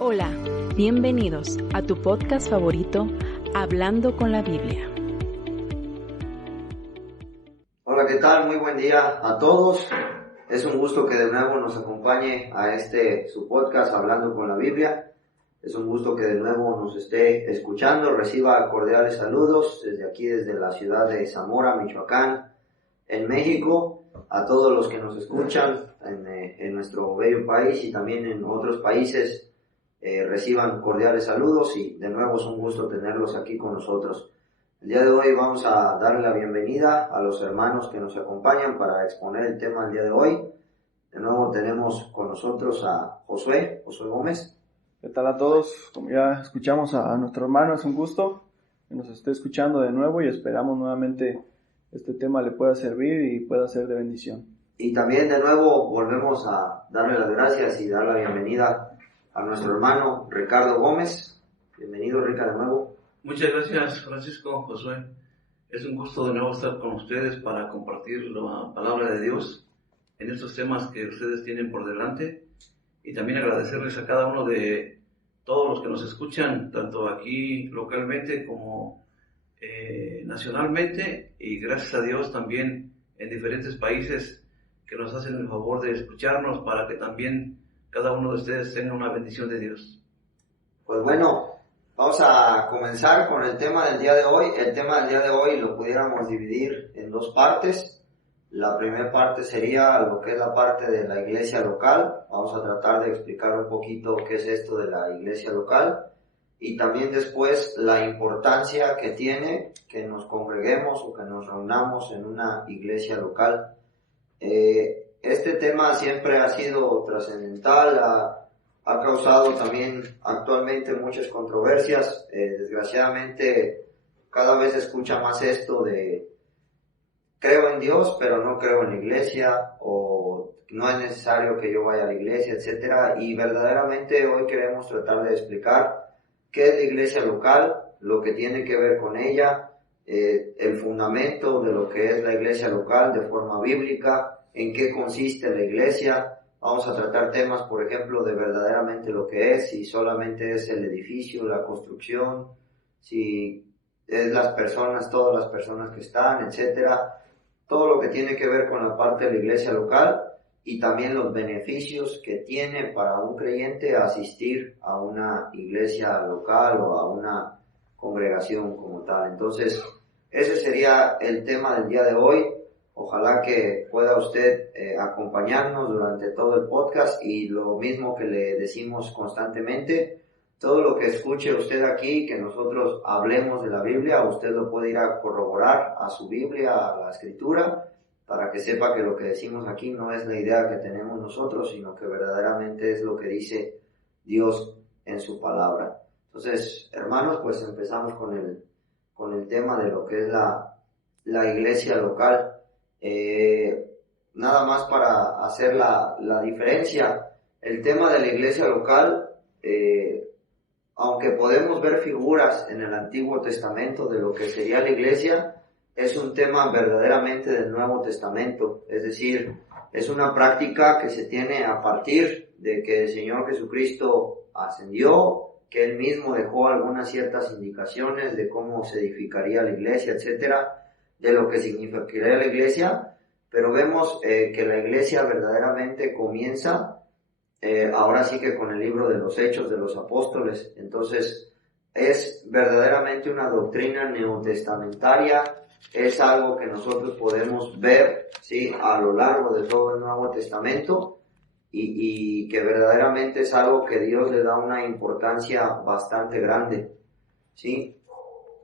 Hola, bienvenidos a tu podcast favorito, Hablando con la Biblia. Hola, ¿qué tal? Muy buen día a todos. Es un gusto que de nuevo nos acompañe a su podcast, Hablando con la Biblia. Es un gusto que de nuevo nos esté escuchando. Reciba cordiales saludos desde la ciudad de Zamora, Michoacán, en México. A todos los que nos escuchan en nuestro bello país y también en otros países, reciban cordiales saludos y de nuevo es un gusto tenerlos aquí con nosotros. El día de hoy vamos a darle la bienvenida a los hermanos que nos acompañan para exponer el tema del día de hoy. De nuevo tenemos con nosotros a Josué Gómez. ¿Qué tal a todos? Como ya escuchamos a nuestro hermano, es un gusto que nos esté escuchando de nuevo y esperamos nuevamente este tema le pueda servir y pueda ser de bendición. Y también de nuevo volvemos a darle las gracias y dar la bienvenida a nuestro hermano Ricardo Gómez. Bienvenido, Ricardo, de nuevo. Muchas gracias, Francisco, Josué. Es un gusto de nuevo estar con ustedes para compartir la palabra de Dios en estos temas que ustedes tienen por delante. Y también agradecerles a cada uno de todos los que nos escuchan, tanto aquí localmente como nacionalmente, y gracias a Dios también en diferentes países que nos hacen el favor de escucharnos para que también cada uno de ustedes tenga una bendición de Dios. Pues bueno, vamos a comenzar con el tema del día de hoy. El tema del día de hoy lo pudiéramos dividir en dos partes. La primera parte sería lo que es la parte de la iglesia local. Vamos a tratar de explicar un poquito qué es esto de la iglesia local. Y también después la importancia que tiene que nos congreguemos o que nos reunamos en una iglesia local. Este tema siempre ha sido trascendental, ha causado también actualmente muchas controversias. Desgraciadamente cada vez se escucha más esto de creo en Dios pero no creo en la iglesia, o no es necesario que yo vaya a la iglesia, etcétera. Y verdaderamente hoy queremos tratar de explicar qué es la iglesia local, lo que tiene que ver con ella, el fundamento de lo que es la iglesia local de forma bíblica, en qué consiste la iglesia. Vamos a tratar temas, por ejemplo, de verdaderamente lo que es, si solamente es el edificio, la construcción, si es las personas, todas las personas que están, etcétera. Todo lo que tiene que ver con la parte de la iglesia local y también los beneficios que tiene para un creyente asistir a una iglesia local o a una congregación como tal. Entonces, ese sería el tema del día de hoy. Ojalá que pueda usted acompañarnos durante todo el podcast, y lo mismo que le decimos constantemente, todo lo que escuche usted aquí, que nosotros hablemos de la Biblia, usted lo puede ir a corroborar a su Biblia, a la Escritura, para que sepa que lo que decimos aquí no es la idea que tenemos nosotros, sino que verdaderamente es lo que dice Dios en su palabra. Entonces, hermanos, pues empezamos con el tema de lo que es la iglesia local. Nada más para hacer la diferencia, el tema de la iglesia local, aunque podemos ver figuras en el Antiguo Testamento de lo que sería la iglesia, es un tema verdaderamente del Nuevo Testamento. Es decir, es una práctica que se tiene a partir de que el Señor Jesucristo ascendió, que Él mismo dejó algunas ciertas indicaciones de cómo se edificaría la iglesia, etcétera, de lo que significaría la iglesia, pero vemos que la iglesia verdaderamente comienza ahora sí que con el libro de los Hechos de los Apóstoles. Entonces es verdaderamente una doctrina neotestamentaria, es algo que nosotros podemos ver, ¿sí?, a lo largo de todo el Nuevo Testamento, y que verdaderamente es algo que Dios le da una importancia bastante grande, ¿sí?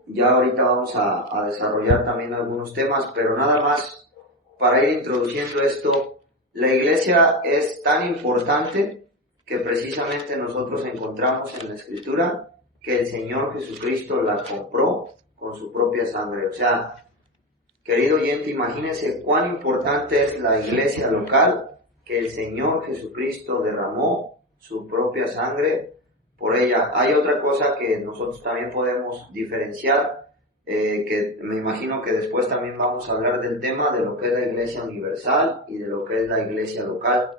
Ya ahorita vamos a desarrollar también algunos temas, pero nada más para ir introduciendo esto. La iglesia es tan importante que precisamente nosotros encontramos en la Escritura que el Señor Jesucristo la compró con su propia sangre. O sea, querido oyente, imagínense cuán importante es la iglesia local, que el Señor Jesucristo derramó su propia sangre por ella. Hay otra cosa que nosotros también podemos diferenciar, que me imagino que después también vamos a hablar del tema de lo que es la iglesia universal y de lo que es la iglesia local.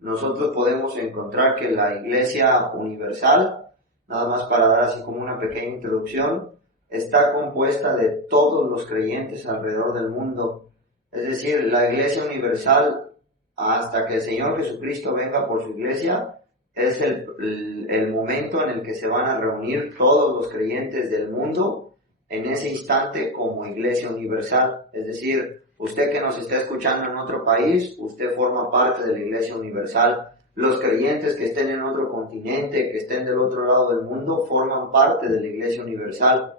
nosotros podemos encontrar que la Iglesia Universal, nada más para dar así como una pequeña introducción, está compuesta de todos los creyentes alrededor del mundo. Es decir, la Iglesia Universal, hasta que el Señor Jesucristo venga por su Iglesia, es el momento en el que se van a reunir todos los creyentes del mundo en ese instante como Iglesia Universal. Es decir, usted que nos está escuchando en otro país, usted forma parte de la Iglesia Universal. Los creyentes que estén en otro continente, que estén del otro lado del mundo, forman parte de la Iglesia Universal.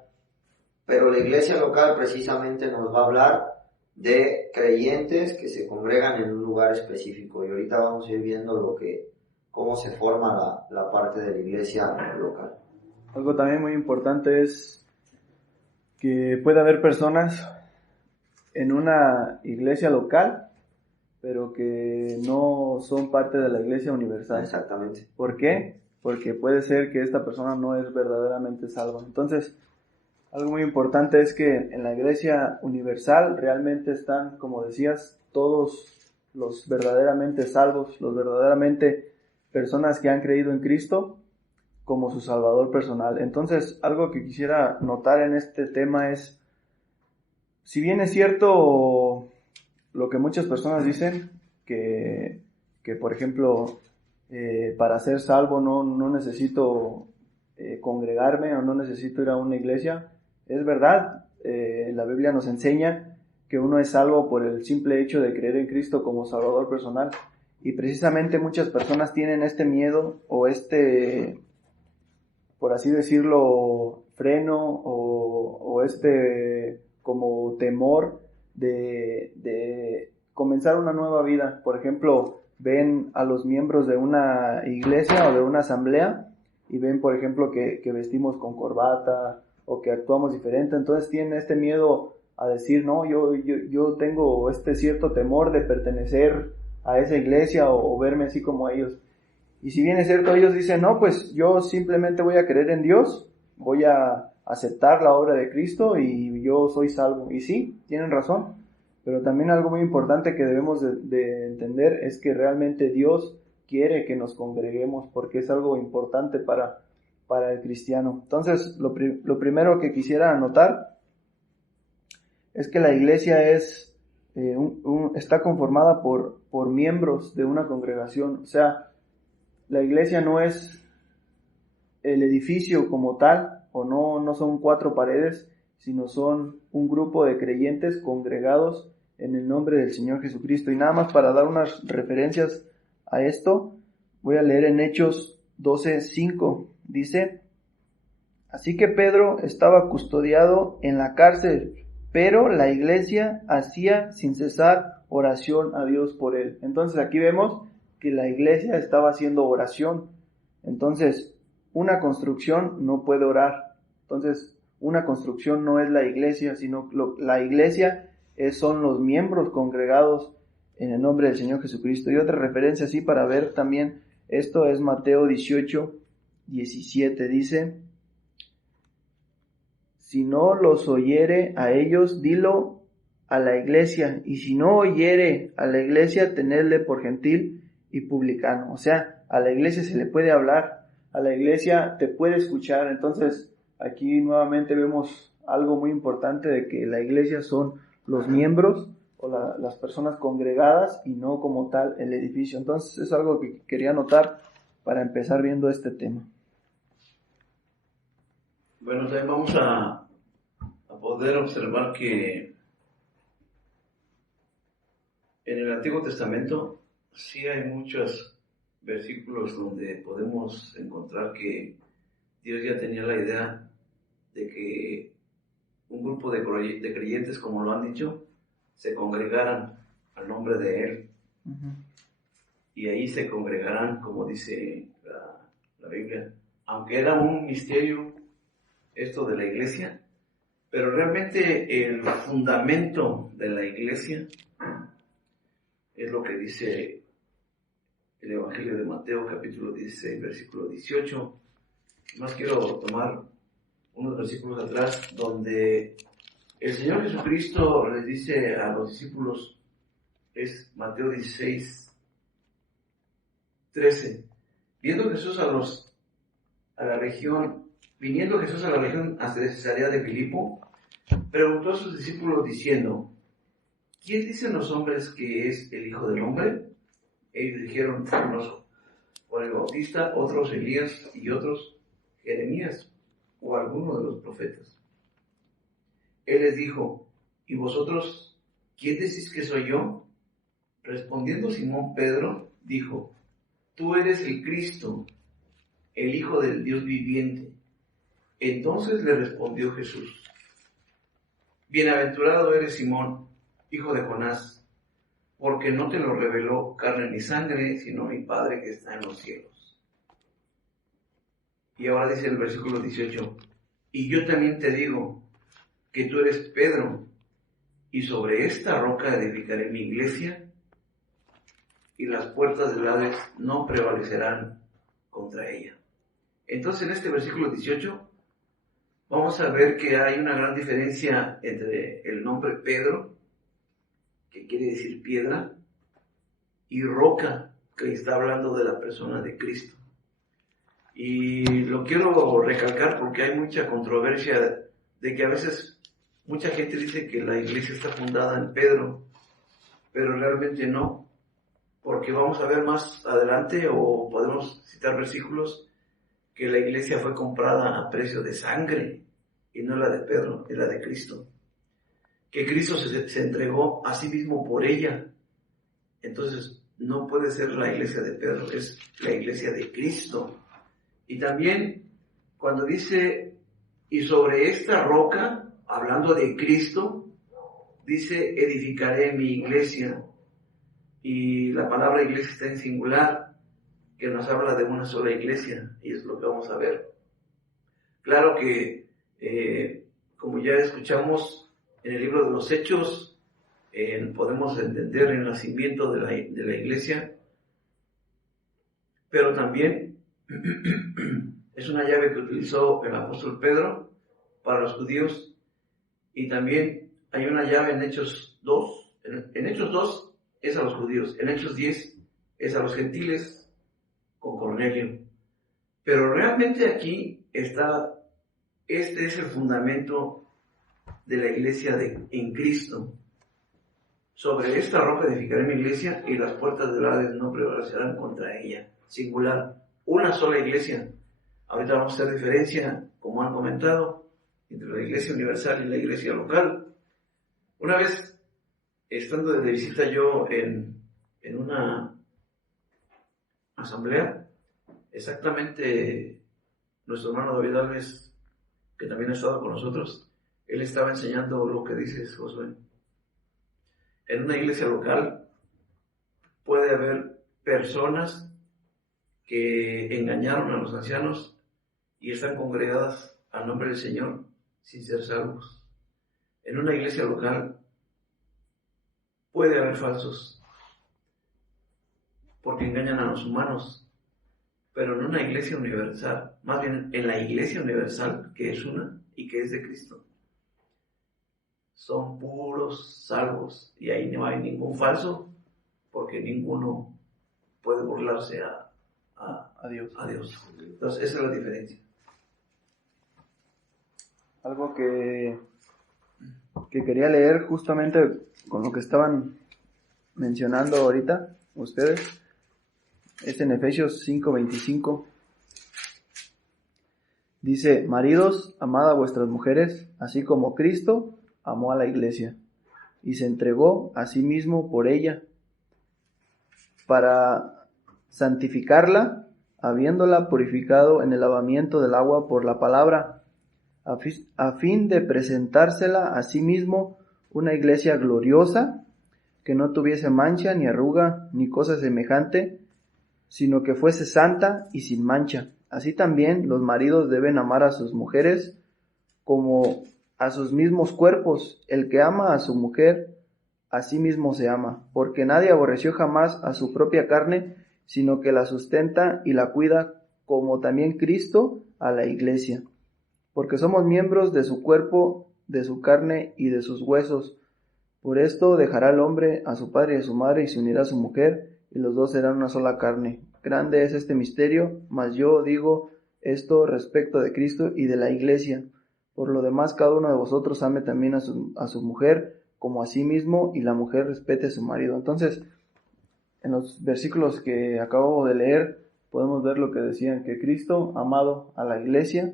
Pero la Iglesia local precisamente nos va a hablar de creyentes que se congregan en un lugar específico. Y ahorita vamos a ir viendo cómo se forma la parte de la iglesia local. Algo también muy importante es que puede haber personas en una iglesia local, pero que no son parte de la iglesia universal. Exactamente. ¿Por qué? Porque puede ser que esta persona no es verdaderamente salva. Entonces, algo muy importante es que en la iglesia universal realmente están, como decías, todos los verdaderamente salvos, los verdaderamente personas que han creído en Cristo como su Salvador personal. Entonces, algo que quisiera notar en este tema es, si bien es cierto lo que muchas personas dicen, que por ejemplo, para ser salvo no necesito congregarme o no necesito ir a una iglesia, es verdad. La Biblia nos enseña que uno es salvo por el simple hecho de creer en Cristo como Salvador personal. Y precisamente muchas personas tienen este miedo o por así decirlo, freno o como temor de comenzar una nueva vida. Por ejemplo, ven a los miembros de una iglesia o de una asamblea y ven, por ejemplo, que vestimos con corbata o que actuamos diferente. Entonces tienen este miedo a decir, no, yo tengo este cierto temor de pertenecer a esa iglesia o verme así como ellos. Y si bien es cierto, ellos dicen, no, pues yo simplemente voy a creer en Dios, voy a aceptar la obra de Cristo y yo soy salvo. Y sí, tienen razón, pero también algo muy importante que debemos de entender es que realmente Dios quiere que nos congreguemos, porque es algo importante para el cristiano. Entonces, lo primero que quisiera anotar es que la iglesia está conformada por miembros de una congregación. O sea, la iglesia no es el edificio como tal, o no son 4 paredes, sino son un grupo de creyentes congregados en el nombre del Señor Jesucristo. Y nada más para dar unas referencias a esto, voy a leer en Hechos 12:5. Dice: así que Pedro estaba custodiado en la cárcel, pero la iglesia hacía sin cesar oración a Dios por él. Entonces aquí vemos que la iglesia estaba haciendo oración. Entonces, una construcción no puede orar. Entonces, una construcción no es la iglesia, sino la iglesia son los miembros congregados en el nombre del Señor Jesucristo. Y otra referencia así para ver también esto es Mateo 18:17. Dice: si no los oyere a ellos, dilo a la iglesia, y si no oyere a la iglesia, tenedle por gentil y publicano. O sea, a la iglesia se le puede hablar, a la iglesia te puede escuchar. Entonces, aquí nuevamente vemos algo muy importante de que la iglesia son los miembros o las personas congregadas y no como tal el edificio. Entonces, es algo que quería notar para empezar viendo este tema. Bueno, también vamos a poder observar que en el Antiguo Testamento sí hay muchos versículos donde podemos encontrar que Dios ya tenía la idea de que un grupo de creyentes, como lo han dicho, se congregaran al nombre de Él. Uh-huh. Y ahí se congregarán, como dice la Biblia. Aunque era un misterio esto de la iglesia, pero realmente el fundamento de la iglesia es lo que dice el Evangelio de Mateo, capítulo 16, versículo 18. Más quiero tomar unos versículos atrás donde el Señor Jesucristo les dice a los discípulos, es Mateo 16, 13. Viniendo Jesús a la región hasta Cesarea de Filipo, preguntó a sus discípulos diciendo: ¿quién dicen los hombres que es el Hijo del Hombre? Ellos dijeron: unos Juan el Bautista, otros Elías y otros Jeremías o alguno de los profetas. Él les dijo: ¿y vosotros quién decís que soy yo? Respondiendo Simón Pedro, dijo: tú eres el Cristo, el Hijo del Dios viviente. Entonces le respondió Jesús: bienaventurado eres Simón, hijo de Jonás, porque no te lo reveló carne ni sangre, sino mi Padre que está en los cielos. Y ahora dice el versículo 18: y yo también te digo que tú eres Pedro, y sobre esta roca edificaré mi iglesia, y las puertas del Hades no prevalecerán contra ella. Entonces, en este versículo 18, vamos a ver que hay una gran diferencia entre el nombre Pedro, que quiere decir piedra, y roca, que está hablando de la persona de Cristo. Y lo quiero recalcar porque hay mucha controversia de que a veces mucha gente dice que la iglesia está fundada en Pedro, pero realmente no, porque vamos a ver más adelante, o podemos citar versículos, que la iglesia fue comprada a precio de sangre, y no la de Pedro, es la de Cristo. Que Cristo se entregó a sí mismo por ella. Entonces, no puede ser la iglesia de Pedro, es la iglesia de Cristo. Y también, cuando dice, y sobre esta roca, hablando de Cristo, dice, edificaré mi iglesia. Y la palabra iglesia está en singular, que nos habla de una sola iglesia, y es lo que vamos a ver. Claro que, como ya escuchamos en el libro de los Hechos, podemos entender el nacimiento de la iglesia, pero también es una llave que utilizó el apóstol Pedro para los judíos, y también hay una llave en Hechos 2. En Hechos 2 es a los judíos, en Hechos 10 es a los gentiles con Cornelio. Pero realmente aquí está, este es el fundamento de la iglesia en Cristo. Sobre esta roca edificaré mi iglesia, y las puertas del Hades no prevalecerán contra ella. Singular, una sola iglesia. Ahorita vamos a hacer diferencia, como han comentado, entre la iglesia universal y la iglesia local. Una vez, estando de visita yo en una asamblea, exactamente nuestro hermano David Alves, que también ha estado con nosotros, él estaba enseñando lo que dices, Josué. En una iglesia local puede haber personas que engañaron a los ancianos y están congregadas al nombre del Señor sin ser salvos. En una iglesia local puede haber falsos porque engañan a los humanos, pero en una iglesia universal, más bien en la iglesia universal, que es una y que es de Cristo, son puros salvos, y ahí no hay ningún falso, porque ninguno puede burlarse a Dios. Entonces, esa es la diferencia. Algo que quería leer justamente con lo que estaban mencionando ahorita ustedes, es en Efesios 5:25. Dice: maridos, amad a vuestras mujeres, así como Cristo amó a la iglesia, y se entregó a sí mismo por ella, para santificarla, habiéndola purificado en el lavamiento del agua por la palabra, a fin de presentársela a sí mismo una iglesia gloriosa, que no tuviese mancha, ni arruga, ni cosa semejante, sino que fuese santa y sin mancha. Así también los maridos deben amar a sus mujeres como a sus mismos cuerpos. El que ama a su mujer, a sí mismo se ama, porque nadie aborreció jamás a su propia carne, sino que la sustenta y la cuida, como también Cristo a la iglesia, porque somos miembros de su cuerpo, de su carne y de sus huesos. Por esto dejará el hombre a su padre y a su madre, y se unirá a su mujer, y los dos serán una sola carne. grande es este misterio, mas yo digo esto respecto de Cristo y de la iglesia. Por lo demás, cada uno de vosotros ame también a su mujer como a sí mismo, y la mujer respete a su marido. Entonces, en los versículos que acabo de leer, podemos ver lo que decían, que Cristo ha amado a la iglesia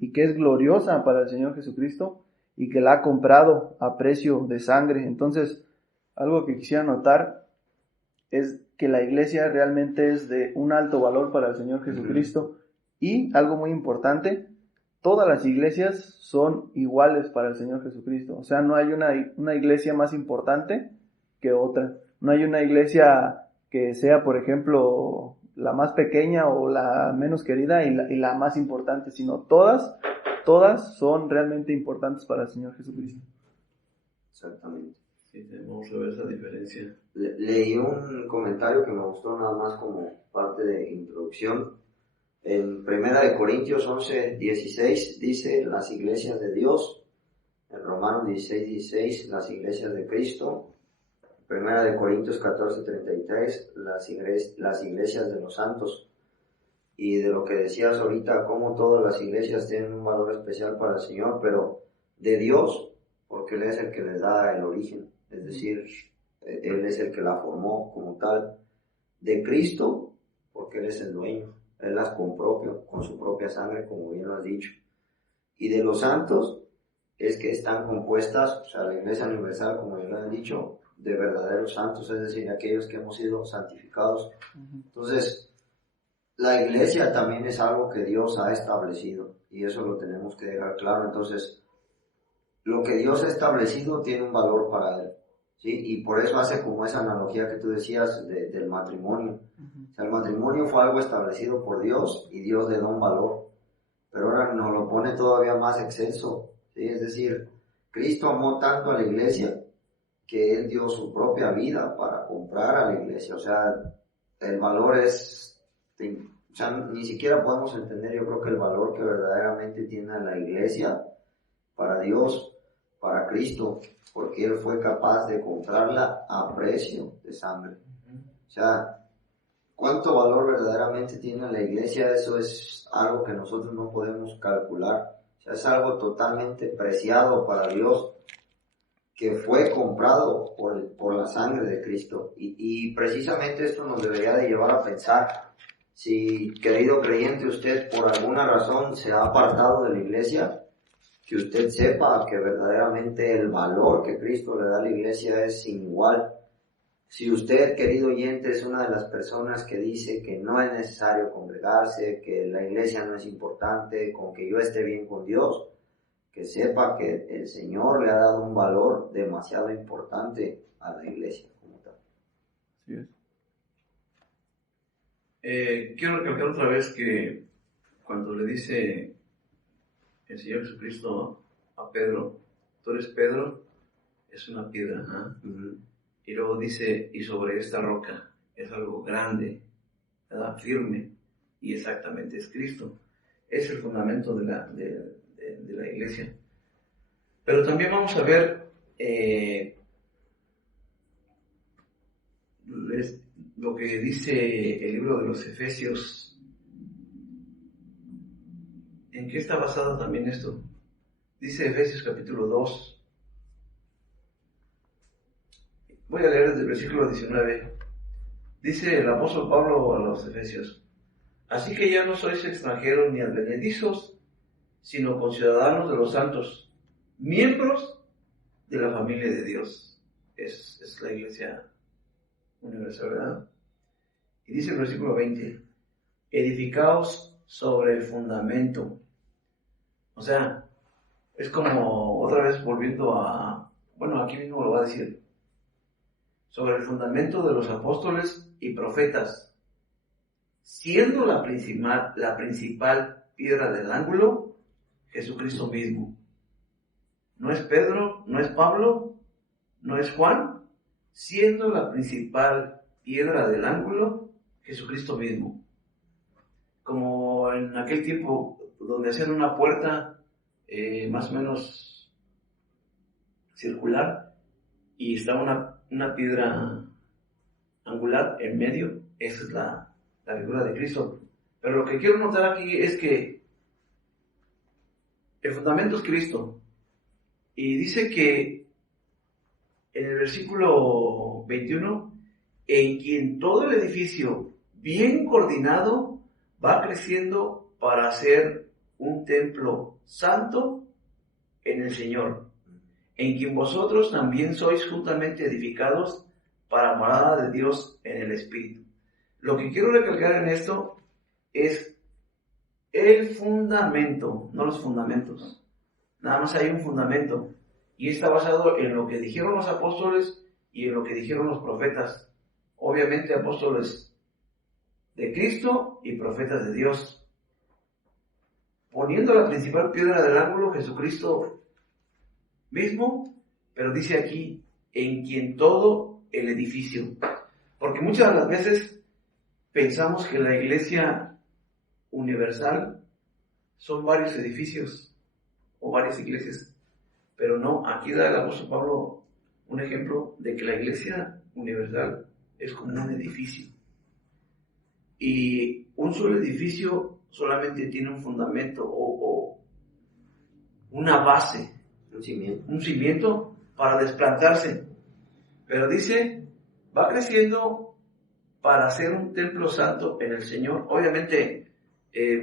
y que es gloriosa para el Señor Jesucristo y que la ha comprado a precio de sangre. Entonces, algo que quisiera notar es que la iglesia realmente es de un alto valor para el Señor Jesucristo. Y algo muy importante, todas las iglesias son iguales para el Señor Jesucristo. O sea, no hay una iglesia más importante que otra. No hay una iglesia que sea, por ejemplo, la más pequeña o la menos querida y la más importante, sino todas son realmente importantes para el Señor Jesucristo. Exactamente. Sí, tenemos que ver esa diferencia. Leí un comentario que me gustó nada más como parte de introducción. En 1 Corintios 11:16 dice las iglesias de Dios. En Romanos 16:16 las iglesias de Cristo. 1 Corintios 14:33 las iglesias de los santos. Y de lo que decías ahorita, cómo todas las iglesias tienen un valor especial para el Señor, pero de Dios, porque Él es el que les da el origen, es decir, Él es el que la formó como tal. De Cristo, porque Él es el dueño, Él las compró con su propia sangre, como bien lo has dicho. Y de los santos, es que están compuestas, o sea, la Iglesia Universal, como ya lo he dicho, de verdaderos santos, es decir, aquellos que hemos sido santificados. Entonces, la iglesia también es algo que Dios ha establecido, y eso lo tenemos que dejar claro. Entonces, lo que Dios ha establecido tiene un valor para Él, ¿sí? Y por eso hace como esa analogía que tú decías del matrimonio. O sea, el matrimonio fue algo establecido por Dios, y Dios le da un valor, pero ahora nos lo pone todavía más excelso, ¿sí? Es decir, Cristo amó tanto a la iglesia que Él dio su propia vida para comprar a la iglesia. O sea, el valor es, o sea, ni siquiera podemos entender, yo creo, que el valor que verdaderamente tiene la iglesia para Dios, para Cristo, porque Él fue capaz de comprarla a precio de sangre. O sea, cuánto valor verdaderamente tiene la iglesia, eso es algo que nosotros no podemos calcular. O sea, es algo totalmente preciado para Dios, que fue comprado por la sangre de Cristo. Y precisamente esto nos debería de llevar a pensar, si, querido creyente, usted por alguna razón se ha apartado de la iglesia, que usted sepa que verdaderamente el valor que Cristo le da a la iglesia es sin igual. Si usted, querido oyente, es una de las personas que dice que no es necesario congregarse, que la iglesia no es importante, con que yo esté bien con Dios, que sepa que el Señor le ha dado un valor demasiado importante a la iglesia como tal. Sí es. Quiero recalcar otra vez que cuando le dice el Señor Jesucristo a Pedro, tú eres Pedro, es una piedra, ¿eh? Y luego dice, y sobre esta roca, es algo grande, ¿verdad? Firme, y exactamente es Cristo. Es el fundamento de la iglesia. Pero también vamos a ver lo que dice el libro de los Efesios. ¿En qué está basado también esto? Dice Efesios capítulo 2. Voy a leer desde el versículo 19. Dice el apóstol Pablo a los Efesios: así que ya no sois extranjeros ni advenedizos, sino conciudadanos de los santos, miembros de la familia de Dios. Es la iglesia universal, ¿verdad? Y dice el versículo 20: edificaos sobre el fundamento. O sea, es como otra vez volviendo aquí mismo lo va a decir, sobre el fundamento de los apóstoles y profetas, siendo la principal piedra del ángulo, Jesucristo mismo. No es Pedro, no es Pablo, no es Juan, siendo la principal piedra del ángulo, Jesucristo mismo. Como en aquel tiempo donde hacían una puerta más o menos circular y estaba una piedra angular en medio, esa es la figura de Cristo. Pero lo que quiero notar aquí es que el fundamento es Cristo. Y dice que en el versículo 21, en quien todo el edificio bien coordinado va creciendo para ser un templo santo en el Señor, en quien vosotros también sois juntamente edificados para morada de Dios en el Espíritu. Lo que quiero recalcar en esto es el fundamento, no los fundamentos. Nada más hay un fundamento, y está basado en lo que dijeron los apóstoles y en lo que dijeron los profetas. Obviamente apóstoles de Cristo y profetas de Dios. Poniendo la principal piedra del ángulo, Jesucristo mismo, pero dice aquí, en quien todo el edificio. Porque muchas de las veces pensamos que la iglesia universal son varios edificios o varias iglesias, pero no, aquí da el apóstol Pablo un ejemplo de que la iglesia universal es como un edificio, y un solo edificio solamente tiene un fundamento o una base, un cimiento para desplantarse, pero dice, va creciendo para ser un templo santo en el Señor. Obviamente,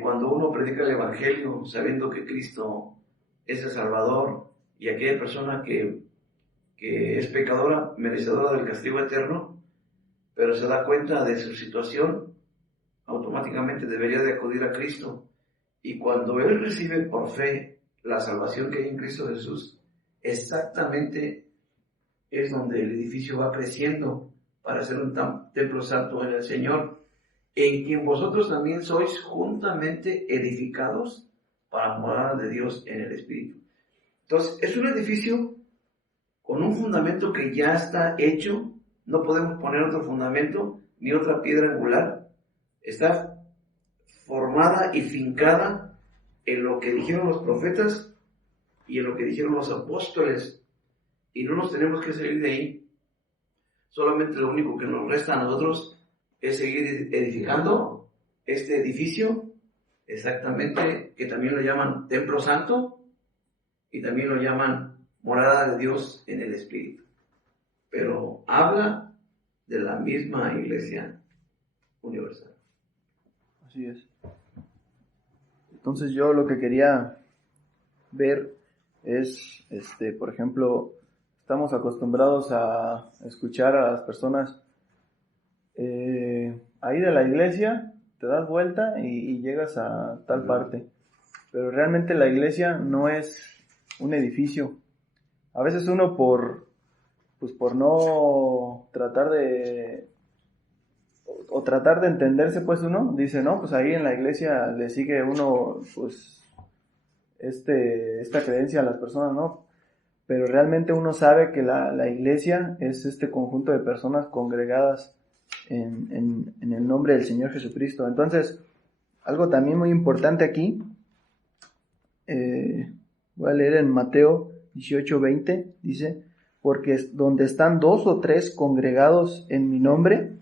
cuando uno predica el Evangelio, sabiendo que Cristo es el Salvador y aquella persona que es pecadora, merecedora del castigo eterno, pero se da cuenta de su situación, automáticamente debería de acudir a Cristo. Y cuando él recibe por fe la salvación que hay en Cristo Jesús, exactamente es donde el edificio va creciendo para ser un templo santo en el Señor, en quien vosotros también sois juntamente edificados para morada de Dios en el Espíritu. Entonces, es un edificio con un fundamento que ya está hecho, no podemos poner otro fundamento ni otra piedra angular, está formada y fincada en lo que dijeron los profetas y en lo que dijeron los apóstoles, y no nos tenemos que salir de ahí. Solamente lo único que nos resta a nosotros es seguir edificando este edificio, exactamente, que también lo llaman templo santo y también lo llaman morada de Dios en el Espíritu, pero habla de la misma iglesia universal. Así es. Entonces yo lo que quería ver es, por ejemplo, estamos acostumbrados a escuchar a las personas ahí de la iglesia, te das vuelta y llegas a tal parte, pero realmente la iglesia no es un edificio. A veces uno por no tratar de entenderse, pues uno dice, no, pues ahí en la iglesia le sigue uno, pues, esta creencia a las personas, ¿no? Pero realmente uno sabe que la iglesia es este conjunto de personas congregadas en el nombre del Señor Jesucristo. Entonces, algo también muy importante aquí, voy a leer en Mateo 18:20, dice, porque donde están 2 o 3 congregados en mi nombre,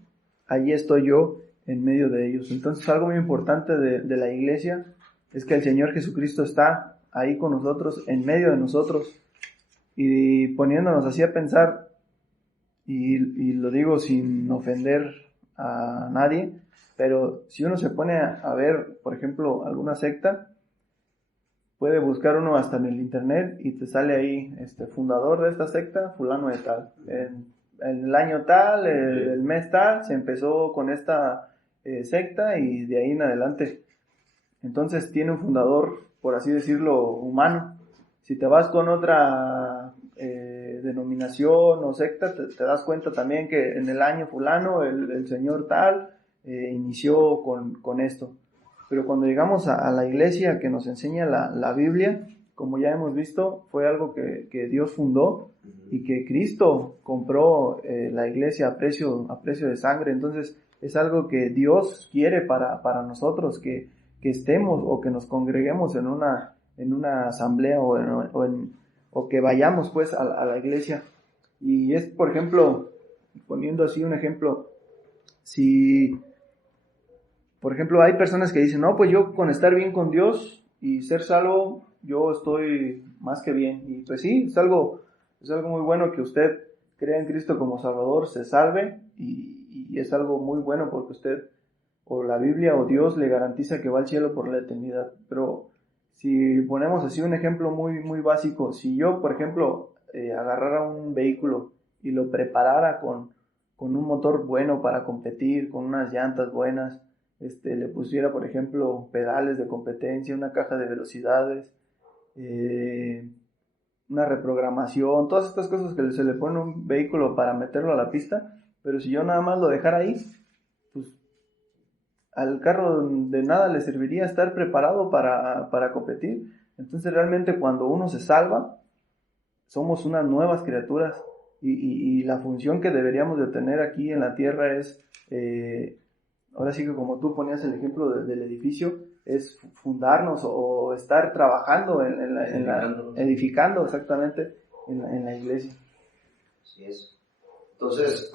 allí estoy yo en medio de ellos. Entonces, algo muy importante de la iglesia es que el Señor Jesucristo está ahí con nosotros, en medio de nosotros, y poniéndonos así a pensar, y lo digo sin ofender a nadie, pero si uno se pone a ver, por ejemplo, alguna secta, puede buscar uno hasta en el internet y te sale ahí, fundador de esta secta, fulano de tal. En el año tal, el mes tal, se empezó con esta secta y de ahí en adelante. Entonces tiene un fundador, por así decirlo, humano. Si te vas con otra denominación o secta, te das cuenta también que en el año fulano, el señor tal, inició con esto. Pero cuando llegamos a la iglesia que nos enseña la Biblia, como ya hemos visto, fue algo que Dios fundó y que Cristo compró la iglesia a precio de sangre. Entonces es algo que Dios quiere para nosotros, que estemos o que nos congreguemos en una asamblea o que vayamos pues a la iglesia. Y es, por ejemplo, poniendo así un ejemplo, si por ejemplo, hay personas que dicen, no, pues yo con estar bien con Dios y ser salvo, yo estoy más que bien. Y pues sí, es algo muy bueno que usted crea en Cristo como Salvador, se salve, y es algo muy bueno porque usted, o la Biblia o Dios le garantiza que va al cielo por la eternidad. Pero si ponemos así un ejemplo muy, muy básico, si yo, por ejemplo, agarrara un vehículo y lo preparara con un motor bueno para competir, con unas llantas buenas, le pusiera, por ejemplo, pedales de competencia, una caja de velocidades, una reprogramación, todas estas cosas que se le pone a un vehículo para meterlo a la pista, pero si yo nada más lo dejara ahí, pues al carro de nada le serviría estar preparado para competir. Entonces realmente cuando uno se salva, somos unas nuevas criaturas, y la función que deberíamos de tener aquí en la tierra es, ahora sí que como tú ponías el ejemplo del edificio, es fundarnos o estar trabajando edificando exactamente en la iglesia. Así es. Entonces,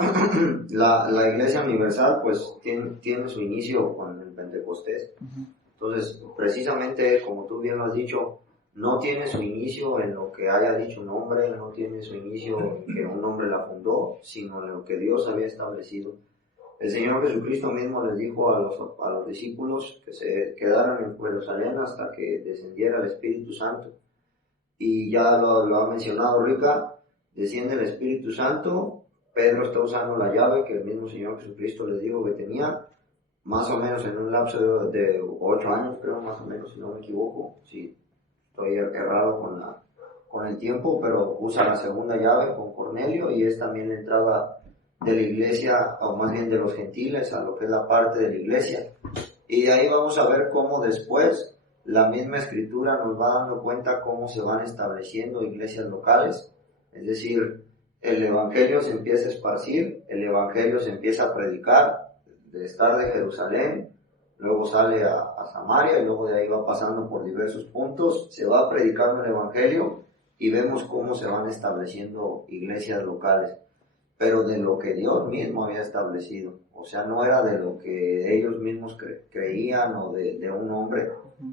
la Iglesia Universal pues tiene su inicio con el Pentecostés. Uh-huh. Entonces, precisamente como tú bien lo has dicho, no tiene su inicio en lo que haya dicho un hombre, no tiene su inicio en que un hombre la fundó, sino en lo que Dios había establecido. El Señor Jesucristo mismo les dijo a los discípulos que se quedaran en Jerusalén hasta que descendiera el Espíritu Santo. Y ya lo ha mencionado Rica, desciende el Espíritu Santo, Pedro está usando la llave que el mismo Señor Jesucristo les dijo que tenía, más o menos en un lapso de 8 años, creo, más o menos, si no me equivoco, sí, estoy errado con el tiempo, pero usa la segunda llave con Cornelio, y es también la entrada de la iglesia, o más bien de los gentiles, a lo que es la parte de la iglesia. Y de ahí vamos a ver cómo después la misma escritura nos va dando cuenta cómo se van estableciendo iglesias locales, es decir, el evangelio se empieza a esparcir, el evangelio se empieza a predicar, de estar de Jerusalén, luego sale a Samaria, y luego de ahí va pasando por diversos puntos, se va predicando el evangelio, y vemos cómo se van estableciendo iglesias locales, pero de lo que Dios mismo había establecido, o sea, no era de lo que ellos mismos creían o de un hombre,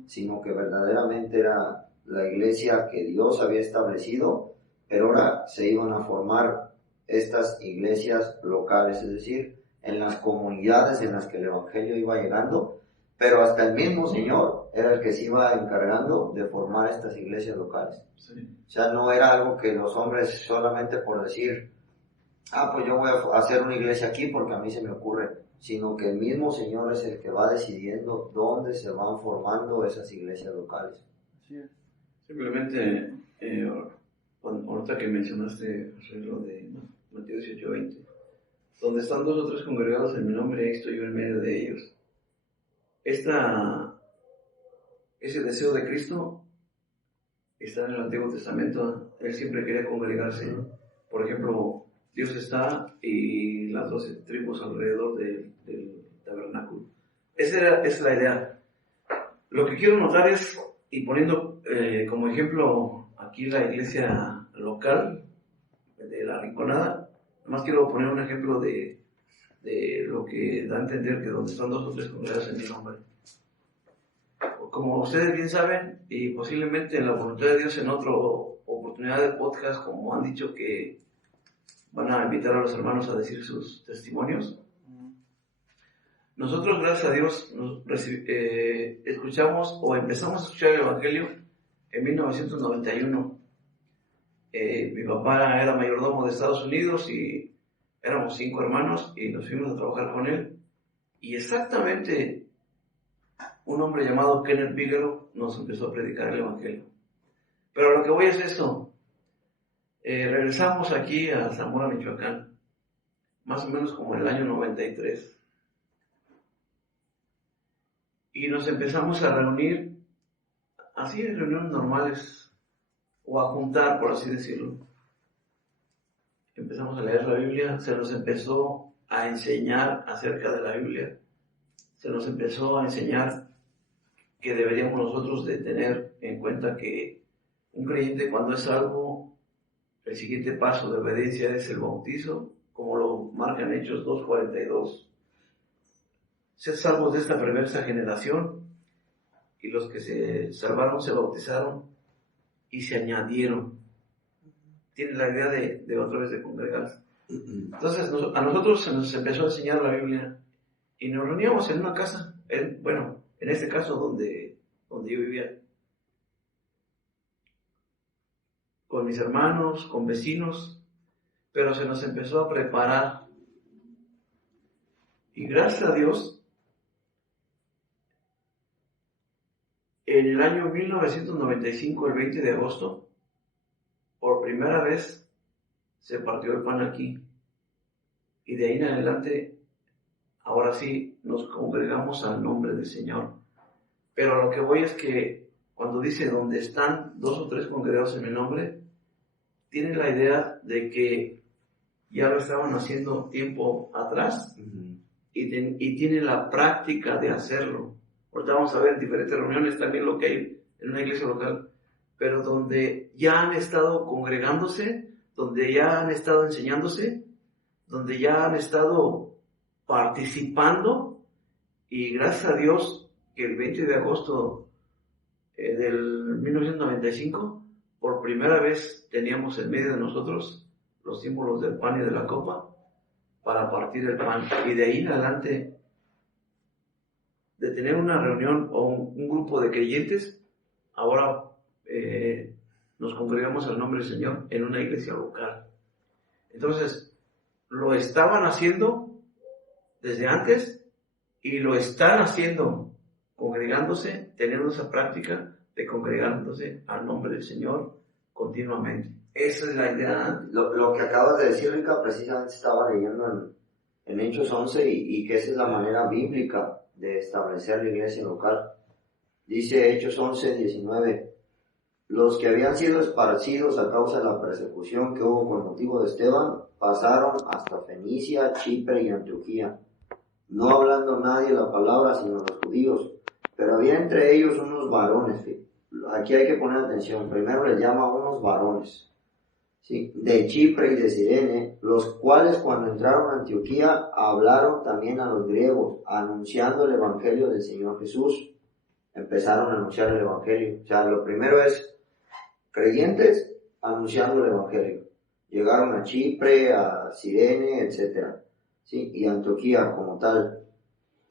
sino que verdaderamente era la iglesia que Dios había establecido, pero ahora se iban a formar estas iglesias locales, es decir, en las comunidades en las que el evangelio iba llegando, pero hasta el mismo Señor era el que se iba encargando de formar estas iglesias locales. Sí. O sea, no era algo que los hombres solamente por decir, pues yo voy a hacer una iglesia aquí porque a mí se me ocurre, sino que el mismo Señor es el que va decidiendo dónde se van formando esas iglesias locales. Sí. Simplemente, ahorita que mencionaste lo de Mateo 18:20, donde están 2 o 3 congregados en mi nombre, ahí estoy yo en medio de ellos. Ese deseo de Cristo está en el Antiguo Testamento. Él siempre quería congregarse. Por ejemplo, Dios está y las 12 tribus alrededor del tabernáculo. Esa es la idea. Lo que quiero notar es, y poniendo como ejemplo aquí la iglesia local de La Rinconada, más quiero poner un ejemplo de lo que da a entender que donde están 2 o 3 congregados en mi nombre. Como ustedes bien saben, y posiblemente en la voluntad de Dios en otra oportunidad de podcast, como han dicho que van a invitar a los hermanos a decir sus testimonios. Nosotros, gracias a Dios, escuchamos o empezamos a escuchar el Evangelio en 1991. Mi papá era mayordomo de Estados Unidos y éramos 5 hermanos y nos fuimos a trabajar con él. Y exactamente un hombre llamado Kenneth Bigelow nos empezó a predicar el Evangelio. Pero lo que voy es esto. Regresamos aquí a Zamora, Michoacán, más o menos como en el año 93. Y nos empezamos a reunir, así en reuniones normales, o a juntar, por así decirlo. Empezamos a leer la Biblia, se nos empezó a enseñar acerca de la Biblia. Se nos empezó a enseñar que deberíamos nosotros de tener en cuenta que un creyente cuando es salvo, el siguiente paso de obediencia es el bautizo, como lo marcan Hechos 2:42. ser salvos de esta perversa generación, y los que se salvaron se bautizaron y se añadieron. Tiene la idea de otra vez de congregarse. Entonces a nosotros se nos empezó a enseñar la Biblia y nos reuníamos en una casa, en este caso donde yo vivía, con mis hermanos, con vecinos, pero se nos empezó a preparar. Y gracias a Dios, en el año 1995, el 20 de agosto, por primera vez se partió el pan aquí. Y de ahí en adelante, ahora sí, nos congregamos al nombre del Señor. Pero a lo que voy es que cuando dice donde están 2 o 3 congregados en mi nombre, tienen la idea de que ya lo estaban haciendo tiempo atrás y tienen la práctica de hacerlo. Ahorita vamos a ver en diferentes reuniones también lo que hay en una iglesia local, pero donde ya han estado congregándose, donde ya han estado enseñándose, donde ya han estado participando, y gracias a Dios que el 20 de agosto del 1995, por primera vez teníamos en medio de nosotros los símbolos del pan y de la copa para partir el pan, y de ahí en adelante de tener una reunión o un grupo de creyentes, ahora nos congregamos al nombre del Señor en una iglesia local. Entonces, lo estaban haciendo desde antes y lo están haciendo congregándose, teniendo esa práctica de congregándose al nombre del Señor continuamente. Esa es la idea. Lo que acabas de decir, Rica, precisamente estaba leyendo en Hechos 11 y que esa es la manera bíblica de establecer la iglesia local. Dice Hechos 11, 19: los que habían sido esparcidos a causa de la persecución que hubo con motivo de Esteban, pasaron hasta Fenicia, Chipre y Antioquía, no hablando nadie la palabra sino los judíos, pero había entre ellos unos varones. Aquí hay que poner atención, primero les llama a unos varones, ¿sí?, de Chipre y de Cirene, los cuales cuando entraron a Antioquía hablaron también a los griegos, anunciando el evangelio del Señor Jesús. Empezaron a anunciar el evangelio. O sea, lo primero es creyentes anunciando el evangelio. Llegaron a Chipre, a Cirene, etcétera, ¿sí?, y Antioquía como tal.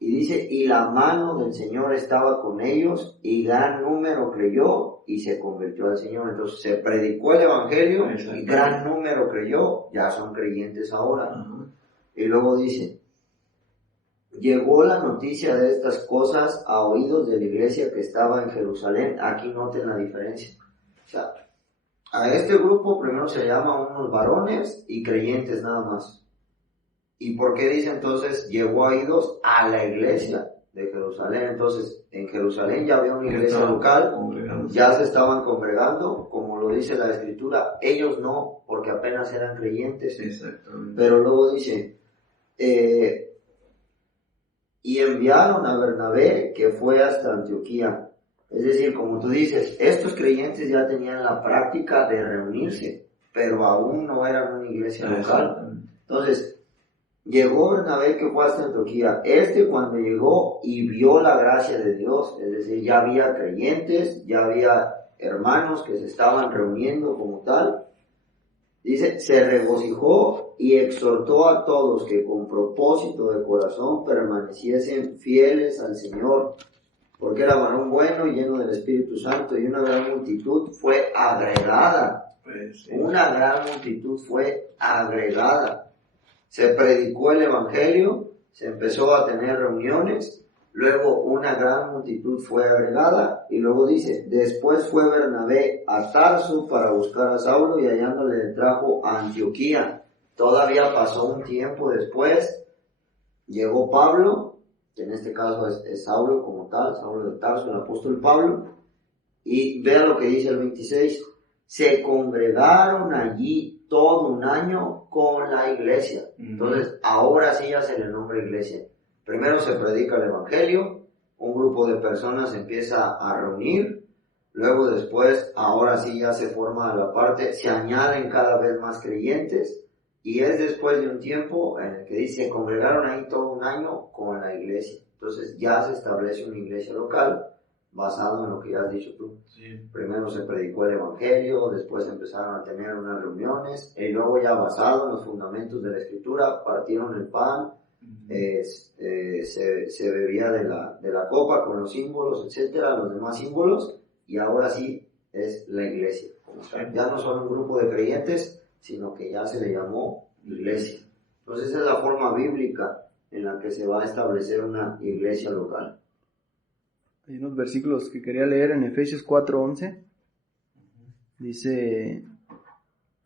Y dice, y la mano del Señor estaba con ellos, y gran número creyó y se convirtió al Señor. Entonces se predicó el evangelio y gran número creyó, ya son creyentes ahora. Y luego dice, llegó la noticia de estas cosas a oídos de la iglesia que estaba en Jerusalén. Aquí noten la diferencia. O sea, a este grupo primero se llama unos varones y creyentes nada más. ¿Y por qué dice entonces llegó a oídos a la iglesia de Jerusalén? Entonces, en Jerusalén ya había una iglesia local, ya se estaban congregando, como lo dice la Escritura. Ellos no, porque apenas eran creyentes. Exactamente. Pero luego dice, y enviaron a Bernabé, que fue hasta Antioquía. Es decir, como tú dices, estos creyentes ya tenían la práctica de reunirse, pero aún no eran una iglesia local. Entonces, llegó Bernabé, que fue hasta Antioquía. Cuando llegó y vio la gracia de Dios, es decir, ya había creyentes, ya había hermanos que se estaban reuniendo como tal, dice, se regocijó y exhortó a todos que con propósito de corazón permaneciesen fieles al Señor, porque era varón bueno y lleno del Espíritu Santo, y una gran multitud fue agregada. Una gran multitud fue agregada. Se predicó el evangelio, se empezó a tener reuniones, luego una gran multitud fue agregada, y luego dice, después fue Bernabé a Tarso para buscar a Saulo, y hallándole le trajo a Antioquía. Todavía pasó un tiempo después, llegó Pablo, que en este caso es Saulo como tal, Saulo de Tarso, el apóstol Pablo, y vea lo que dice el 26, se congregaron allí todo un año con la iglesia. Entonces, ahora sí ya se le nombra iglesia. Primero se predica el evangelio, un grupo de personas empieza a reunir, luego después, ahora sí ya se forma la parte, se añaden cada vez más creyentes, y es después de un tiempo en el que dice, se congregaron ahí todo un año con la iglesia. Entonces ya se establece una iglesia local basado en lo que ya has dicho tú. Sí. Primero se predicó el evangelio, después empezaron a tener unas reuniones, y luego ya basado en los fundamentos de la escritura, partieron el pan, se bebía de la copa con los símbolos, etcétera, los demás símbolos, y ahora sí es la iglesia. Ya no son un grupo de creyentes, sino que ya se le llamó iglesia. Entonces esa es la forma bíblica en la que se va a establecer una iglesia local. Hay unos versículos que quería leer en Efesios 4:11. Dice: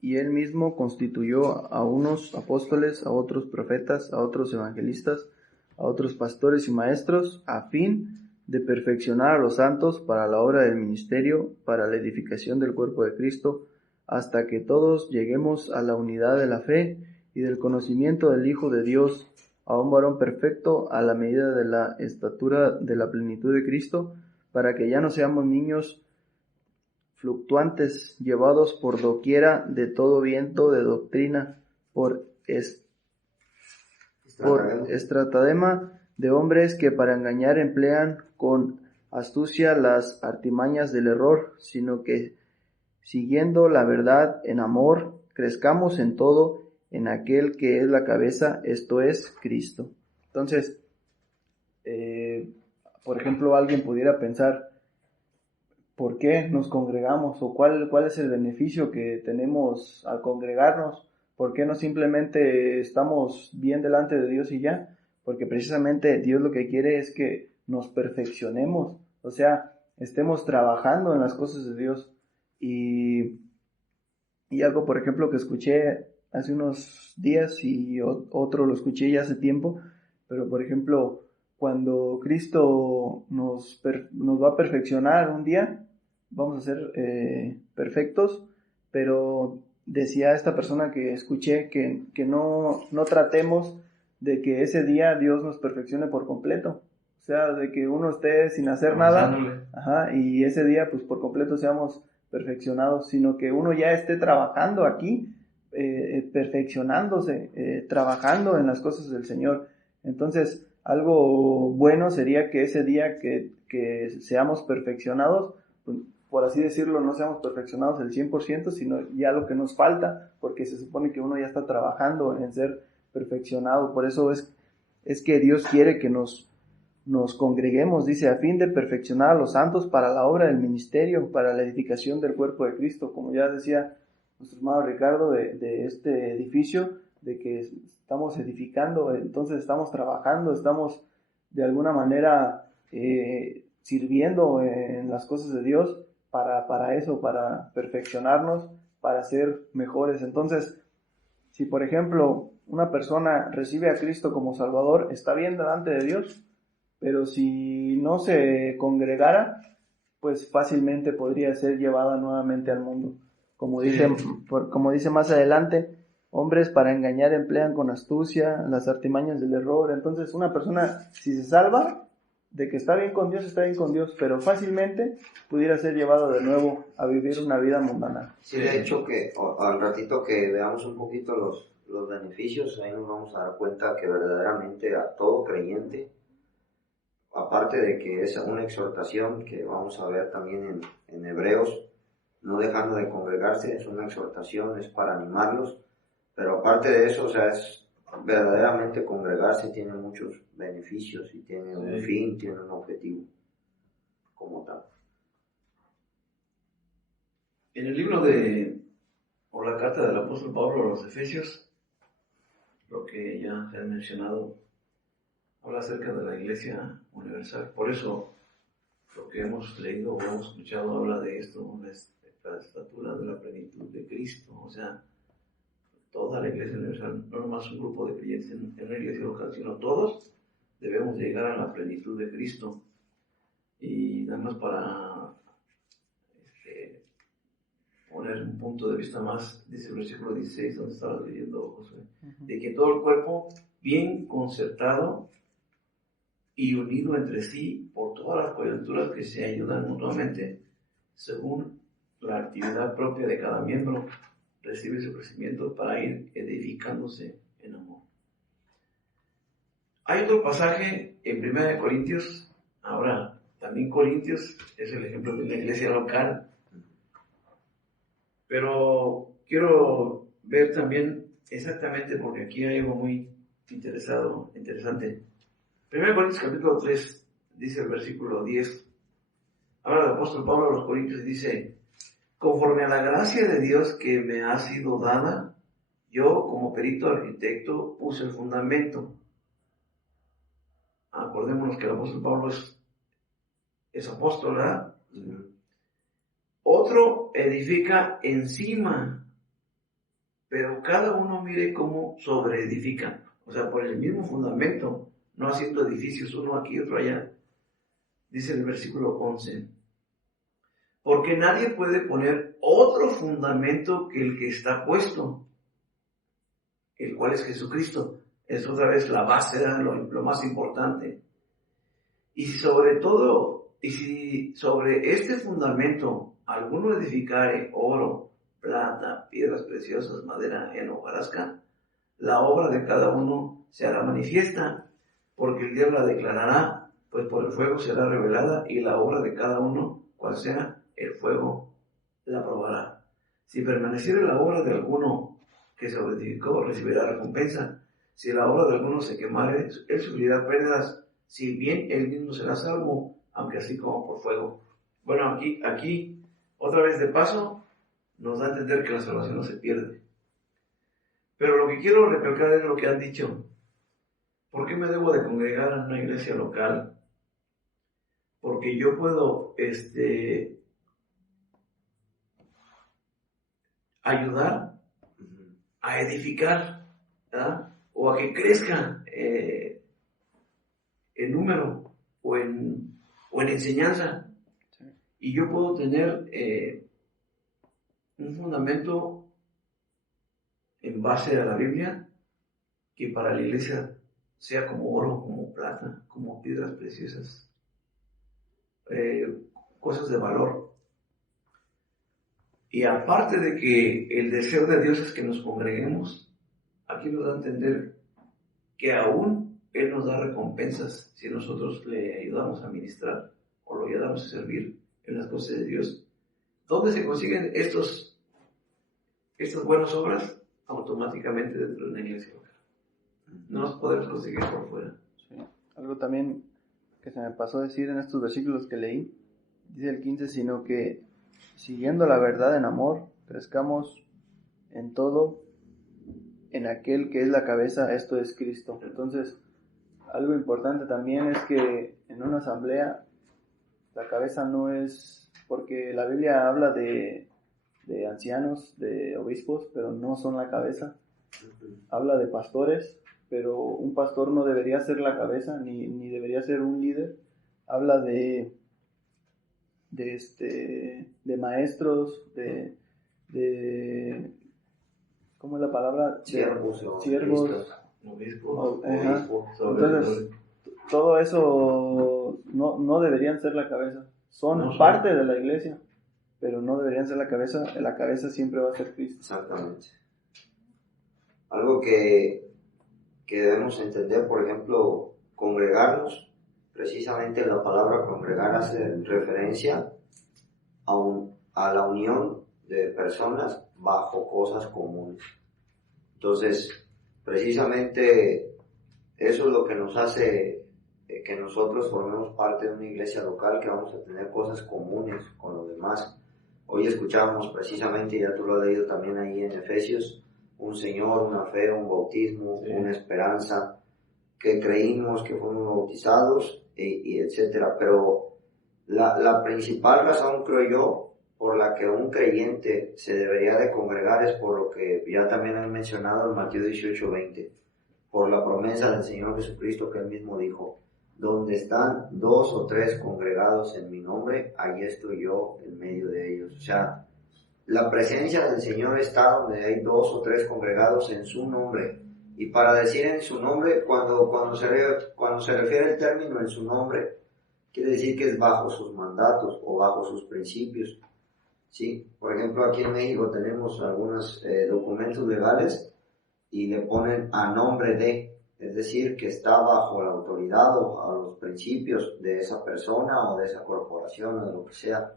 y él mismo constituyó a unos apóstoles, a otros profetas, a otros evangelistas, a otros pastores y maestros, a fin de perfeccionar a los santos para la obra del ministerio, para la edificación del cuerpo de Cristo, hasta que todos lleguemos a la unidad de la fe y del conocimiento del Hijo de Dios, a un varón perfecto, a la medida de la estatura de la plenitud de Cristo, para que ya no seamos niños fluctuantes, llevados por doquiera de todo viento de doctrina, por estratagema de hombres que para engañar emplean con astucia las artimañas del error, sino que siguiendo la verdad en amor, crezcamos en todo en aquel que es la cabeza, esto es Cristo. Entonces, por ejemplo, alguien pudiera pensar, ¿por qué nos congregamos? ¿O cuál es el beneficio que tenemos al congregarnos? ¿Por qué no simplemente estamos bien delante de Dios y ya? Porque precisamente Dios lo que quiere es que nos perfeccionemos, o sea, estemos trabajando en las cosas de Dios. Y algo, por ejemplo, que escuché hace unos días y otro lo escuché ya hace tiempo, pero por ejemplo, cuando Cristo nos va a perfeccionar un día, vamos a ser perfectos, pero decía esta persona que escuché que no tratemos de que ese día Dios nos perfeccione por completo, o sea, de que uno esté sin hacer nada, y ese día pues por completo seamos perfeccionados, sino que uno ya esté trabajando aquí, perfeccionándose, trabajando en las cosas del Señor. Entonces, algo bueno sería que ese día que seamos perfeccionados, pues, por así decirlo, no seamos perfeccionados el 100%, sino ya lo que nos falta, porque se supone que uno ya está trabajando en ser perfeccionado. Por eso es que Dios quiere que nos congreguemos, dice, a fin de perfeccionar a los santos para la obra del ministerio, para la edificación del cuerpo de Cristo. Como ya decía nuestro hermano Ricardo de este edificio, de que estamos edificando, entonces estamos trabajando, estamos de alguna manera sirviendo en las cosas de Dios para eso, para perfeccionarnos, para ser mejores. Entonces, si por ejemplo una persona recibe a Cristo como Salvador, está bien delante de Dios, pero si no se congregara, pues fácilmente podría ser llevada nuevamente al mundo. Como dice más adelante, hombres para engañar emplean con astucia las artimañas del error. Entonces una persona, si se salva de que está bien con Dios, está bien con Dios, pero fácilmente pudiera ser llevado de nuevo a vivir una vida mundana. Sí, de hecho que al ratito que veamos un poquito los beneficios, ahí nos vamos a dar cuenta que verdaderamente a todo creyente, aparte de que es una exhortación que vamos a ver también en Hebreos, no dejando de congregarse, es una exhortación, es para animarlos, pero aparte de eso, o sea, es verdaderamente congregarse tiene muchos beneficios y tiene un fin, tiene un objetivo como tal. En el libro o la carta del apóstol Pablo a los Efesios, lo que ya se ha mencionado, habla acerca de la iglesia universal. Por eso, lo que hemos leído o hemos escuchado habla de esto, la estatura de la plenitud de Cristo, o sea, toda la iglesia universal, no nomás un grupo de creyentes en una iglesia local, sino todos debemos llegar a la plenitud de Cristo. Y nada más para poner un punto de vista más, dice el versículo 16, donde estaba leyendo Josué, de que todo el cuerpo bien concertado y unido entre sí por todas las coyunturas que se ayudan mutuamente, según la actividad propia de cada miembro, recibe su crecimiento para ir edificándose en amor. Hay otro pasaje en 1 Corintios, ahora también Corintios es el ejemplo de una iglesia local, pero quiero ver también exactamente, porque aquí hay algo muy interesante. 1 Corintios capítulo 3, dice el versículo 10, habla el apóstol Pablo a los Corintios y dice: conforme a la gracia de Dios que me ha sido dada, yo como perito arquitecto puse el fundamento. Acordémonos que el apóstol Pablo es apóstol, ¿verdad? Otro edifica encima, pero cada uno mire cómo sobreedifica. O sea, por el mismo fundamento, no haciendo edificios uno aquí y otro allá. Dice el versículo 11. Porque nadie puede poner otro fundamento que el que está puesto, el cual es Jesucristo. Es otra vez la base, lo más importante. Y si sobre este fundamento alguno edificare oro, plata, piedras preciosas, madera, heno, hojarasca, la obra de cada uno se hará manifiesta, porque el día la declarará, pues por el fuego será revelada, y la obra de cada uno, cual sea, el fuego la probará. Si permaneciere la obra de alguno que se edificó, recibirá recompensa. Si la obra de alguno se quemare, él sufrirá pérdidas, si bien él mismo será salvo, aunque así como por fuego. Bueno, aquí, otra vez de paso, nos da a entender que la salvación no se pierde. Pero lo que quiero recalcar es lo que han dicho. ¿Por qué me debo de congregar en una iglesia local? Porque yo puedo ayudar a edificar, ¿verdad? O a que crezca en número o en enseñanza. Y yo puedo tener un fundamento en base a la Biblia que para la iglesia sea como oro, como plata, como piedras preciosas, cosas de valor. Y aparte de que el deseo de Dios es que nos congreguemos, aquí nos da a entender que aún Él nos da recompensas si nosotros le ayudamos a ministrar o lo ayudamos a servir en las cosas de Dios. ¿Dónde se consiguen estas buenas obras? Automáticamente dentro de una iglesia local. No las podemos conseguir por fuera. Sí. Algo también que se me pasó a decir en estos versículos que leí, dice el 15, sino que siguiendo la verdad en amor, crezcamos en todo en aquel que es la cabeza, esto es Cristo. Entonces, algo importante también es que en una asamblea la cabeza no es, porque la Biblia habla de ancianos, de obispos, pero no son la cabeza. Habla de pastores, pero un pastor no debería ser la cabeza, ni debería ser un líder. Habla de maestros, de ¿cómo es la palabra? Siervos. Obispos. Entonces, todo eso no deberían ser la cabeza. Son parte de la iglesia, pero no deberían ser la cabeza. La cabeza siempre va a ser Cristo. Exactamente. Algo que debemos entender, por ejemplo, congregarnos, precisamente la palabra congregar hace referencia a la unión de personas bajo cosas comunes. Entonces, precisamente eso es lo que nos hace que nosotros formemos parte de una iglesia local, que vamos a tener cosas comunes con los demás. Hoy escuchamos precisamente, ya tú lo has leído también ahí en Efesios, un Señor, una fe, un bautismo, una esperanza, que creímos, que fuimos bautizados, y etcétera. Pero la principal razón, creo yo, por la que un creyente se debería de congregar es por lo que ya también han mencionado en Mateo 18:20, por la promesa del Señor Jesucristo, que Él mismo dijo: donde están 2 o 3 congregados en mi nombre, allí estoy yo en medio de ellos. O sea, la presencia del Señor está donde hay 2 o 3 congregados en su nombre. Y para decir en su nombre, cuando se refiere el término en su nombre, quiere decir que es bajo sus mandatos o bajo sus principios. ¿Sí? Por ejemplo, aquí en México tenemos algunos documentos legales y le ponen a nombre de. es decir, que está bajo la autoridad o a los principios de esa persona o de esa corporación o de lo que sea.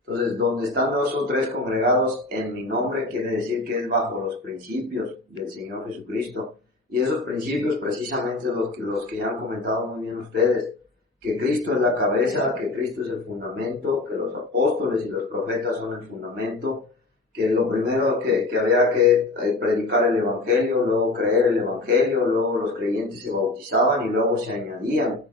Entonces, donde están 2 o 3 congregados en mi nombre, quiere decir que es bajo los principios del Señor Jesucristo. Y esos principios precisamente los que ya han comentado muy bien ustedes, que Cristo es la cabeza, que Cristo es el fundamento, que los apóstoles y los profetas son el fundamento, que lo primero que había que predicar el Evangelio, luego creer el Evangelio, luego los creyentes se bautizaban y luego se añadían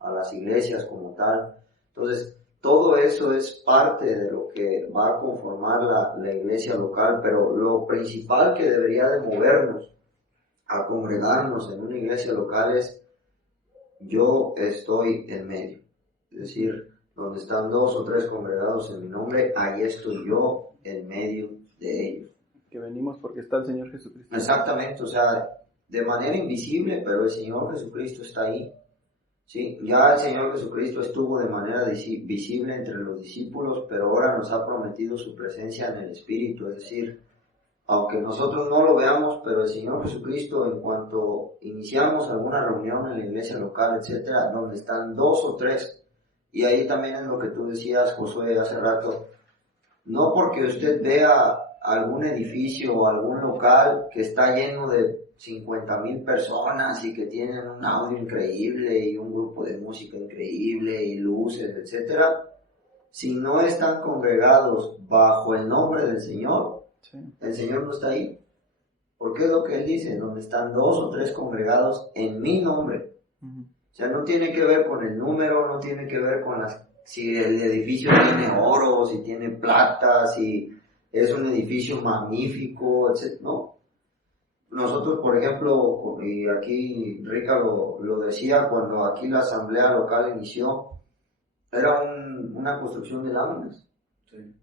a las iglesias como tal. Entonces, todo eso es parte de lo que va a conformar la iglesia local, pero lo principal que debería de movernos a congregarnos en una iglesia local es: yo estoy en medio. Es decir, donde están 2 o 3 congregados en mi nombre, ahí estoy yo en medio de ellos. Que venimos porque está el Señor Jesucristo. Exactamente, o sea, de manera invisible, pero el Señor Jesucristo está ahí. Sí, ya el Señor Jesucristo estuvo de manera visible entre los discípulos, pero ahora nos ha prometido su presencia en el Espíritu, es decir, aunque nosotros no lo veamos, pero el Señor Jesucristo, en cuanto iniciamos alguna reunión en la iglesia local, etcétera, donde están 2 o 3, y ahí también es lo que tú decías, Josué, hace rato, no porque usted vea algún edificio o algún local que está lleno de 50,000 personas y que tienen un audio increíble y un grupo de música increíble y luces, etcétera, si no están congregados bajo el nombre del Señor, sí, el Señor no está ahí. Porque es lo que Él dice, donde están 2 o 3 congregados en mi nombre. Uh-huh. O sea, no tiene que ver con el número, no tiene que ver con si el edificio tiene oro, si tiene plata, si es un edificio magnífico, etc. No. Nosotros, por ejemplo, y aquí Rica lo decía, cuando aquí la asamblea local inició, era una construcción de láminas. Sí.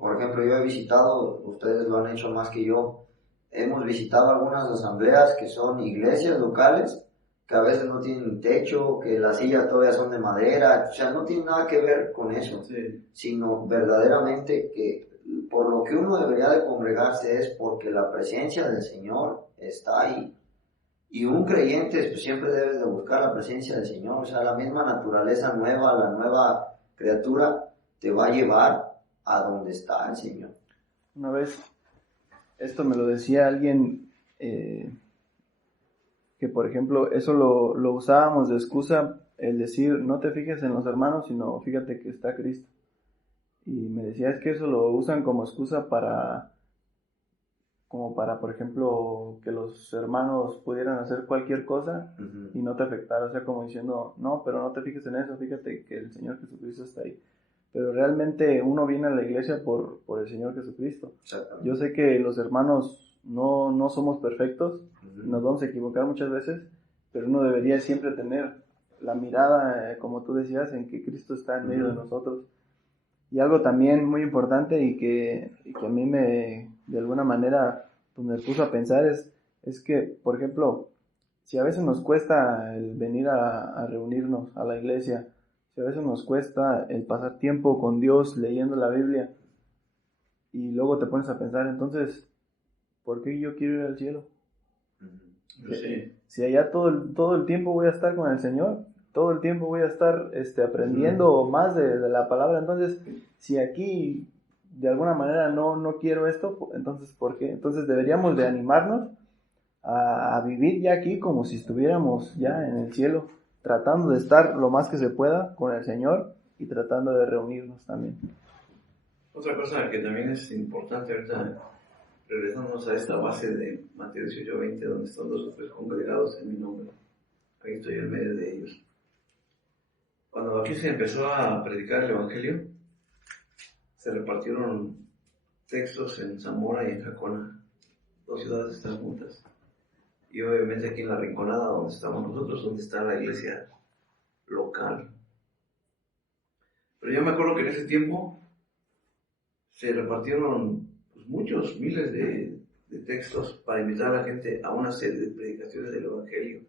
Por ejemplo, yo he visitado, ustedes lo han hecho más que yo, hemos visitado algunas asambleas que son iglesias locales, que a veces no tienen techo, que las sillas todavía son de madera, o sea, no tiene nada que ver con eso, sí, sino verdaderamente que por lo que uno debería de congregarse es porque la presencia del Señor está ahí. Y un creyente pues, siempre debe de buscar la presencia del Señor, o sea, la misma naturaleza nueva, la nueva criatura te va a llevar a donde está el Señor. Una vez, esto me lo decía alguien, que por ejemplo, eso lo usábamos de excusa, el decir, no te fijes en los hermanos, sino fíjate que está Cristo. Y me decía, es que eso lo usan como excusa para, por ejemplo, que los hermanos pudieran hacer cualquier cosa y no te afectara, o sea, como diciendo, no, pero no te fijes en eso, fíjate que el Señor Jesucristo está ahí. Pero realmente uno viene a la iglesia por el Señor Jesucristo. Yo sé que los hermanos no somos perfectos, nos vamos a equivocar muchas veces, pero uno debería siempre tener la mirada, como tú decías, en que Cristo está en medio de nosotros. Y algo también muy importante y que a mí de alguna manera pues me puso a pensar es que, por ejemplo, si a veces nos cuesta el venir a reunirnos a la iglesia, si a veces nos cuesta el pasar tiempo con Dios leyendo la Biblia, y luego te pones a pensar, entonces, ¿por qué yo quiero ir al cielo? Sí. Si allá todo el tiempo voy a estar con el Señor, todo el tiempo voy a estar aprendiendo más de la palabra, entonces, si aquí de alguna manera no quiero esto, entonces, ¿por qué? Entonces deberíamos de animarnos a vivir ya aquí como si estuviéramos ya en el cielo, tratando de estar lo más que se pueda con el Señor y tratando de reunirnos también. Otra cosa que también es importante ahorita, regresándonos a esta base de Mateo 18:20, donde están 2 o 3 congregados en mi nombre, ahí estoy en medio de ellos. Cuando aquí se empezó a predicar el Evangelio, se repartieron textos en Zamora y en Jacona, 2 ciudades están juntas. Y obviamente aquí en la Rinconada, donde estamos nosotros, donde está la iglesia local. Pero yo me acuerdo que en ese tiempo se repartieron pues, muchos, miles de textos para invitar a la gente a una serie de predicaciones del Evangelio.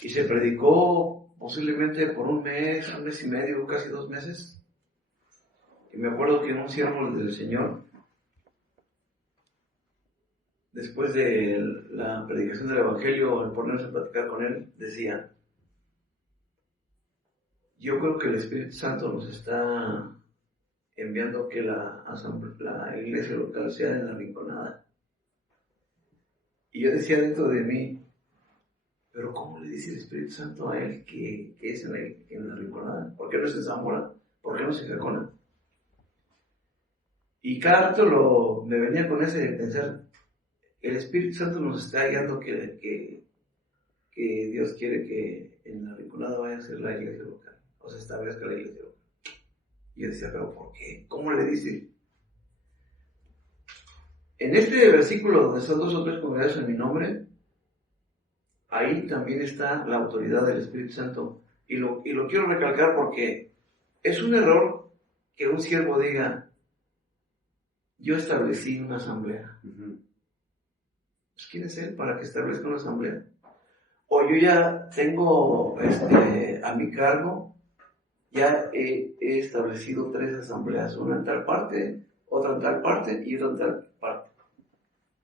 Y se predicó posiblemente por un mes y medio, casi 2 meses. Y me acuerdo que un siervo del Señor después de la predicación del Evangelio, al ponerse a platicar con él, decía: yo creo que el Espíritu Santo nos está enviando que la iglesia local sea en la Rinconada. Y yo decía dentro de mí, pero ¿cómo le dice el Espíritu Santo a él que es en la Rinconada? ¿Por qué no es en Zamora? ¿Por qué no es en Jacona? Y cada rato me venía con ese pensar, el Espíritu Santo nos está guiando que Dios quiere que en la Rinconada vaya a ser la iglesia local, o se establezca la iglesia local. Y yo decía, ¿pero por qué? ¿Cómo le dice? En este versículo donde están 2 o 3 congregados en mi nombre, ahí también está la autoridad del Espíritu Santo. Y lo quiero recalcar porque es un error que un siervo diga, yo establecí una asamblea. Pues, ¿quién es él para que establezca una asamblea? O yo ya tengo a mi cargo, ya he establecido 3 asambleas, una en tal parte, otra en tal parte y otra en tal parte.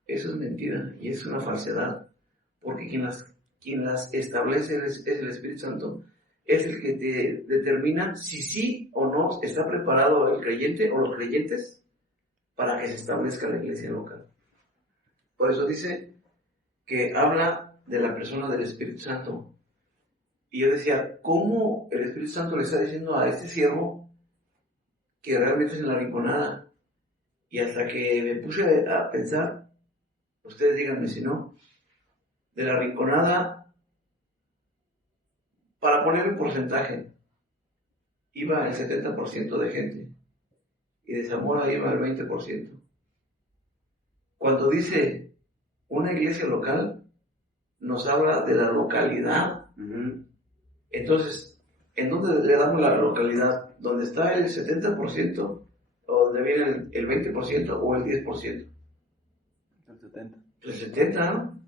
Eso es mentira y es una falsedad, porque quien las establece es el Espíritu Santo, es el que te determina si sí o no está preparado el creyente o los creyentes para que se establezca la iglesia local. Por eso dice que habla de la persona del Espíritu Santo. Y yo decía, ¿cómo el Espíritu Santo le está diciendo a este siervo que realmente es en la Rinconada? Y hasta que me puse a pensar, ustedes díganme si no, de la Rinconada, para poner un porcentaje, iba el 70% de gente, y de Zamora iba el 20%. Cuando dice una iglesia local, nos habla de la localidad. Entonces, ¿en dónde le damos la localidad? ¿Dónde está el 70%? ¿O donde viene el 20% o el 10%? El 70. El 70, ¿no?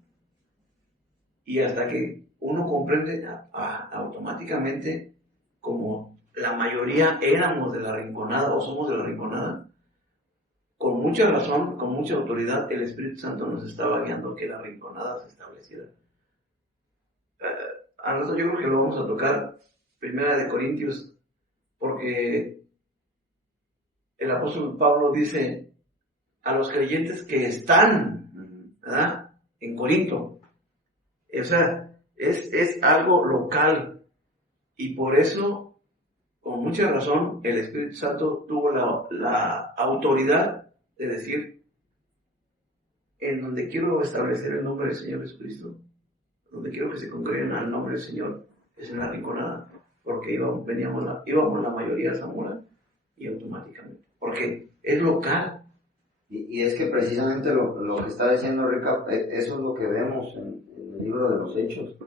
Y hasta que uno comprende automáticamente, como la mayoría éramos de la Rinconada o somos de la Rinconada, con mucha razón, con mucha autoridad, el Espíritu Santo nos estaba guiando a que la Rinconada se estableciera. A nosotros yo creo que lo vamos a tocar, 1 Corintios, porque el apóstol Pablo dice a los creyentes que están, ¿verdad?, en Corinto. O sea, es algo local, y por eso, con mucha razón, el Espíritu Santo tuvo la autoridad de decir, en donde quiero establecer el nombre del Señor Jesucristo, donde quiero que se congreguen al nombre del Señor, es en la Rinconada, porque íbamos la mayoría a Zamora, y automáticamente, porque es local. Y es que precisamente lo que está diciendo Rica, eso es lo que vemos en el libro de los Hechos. O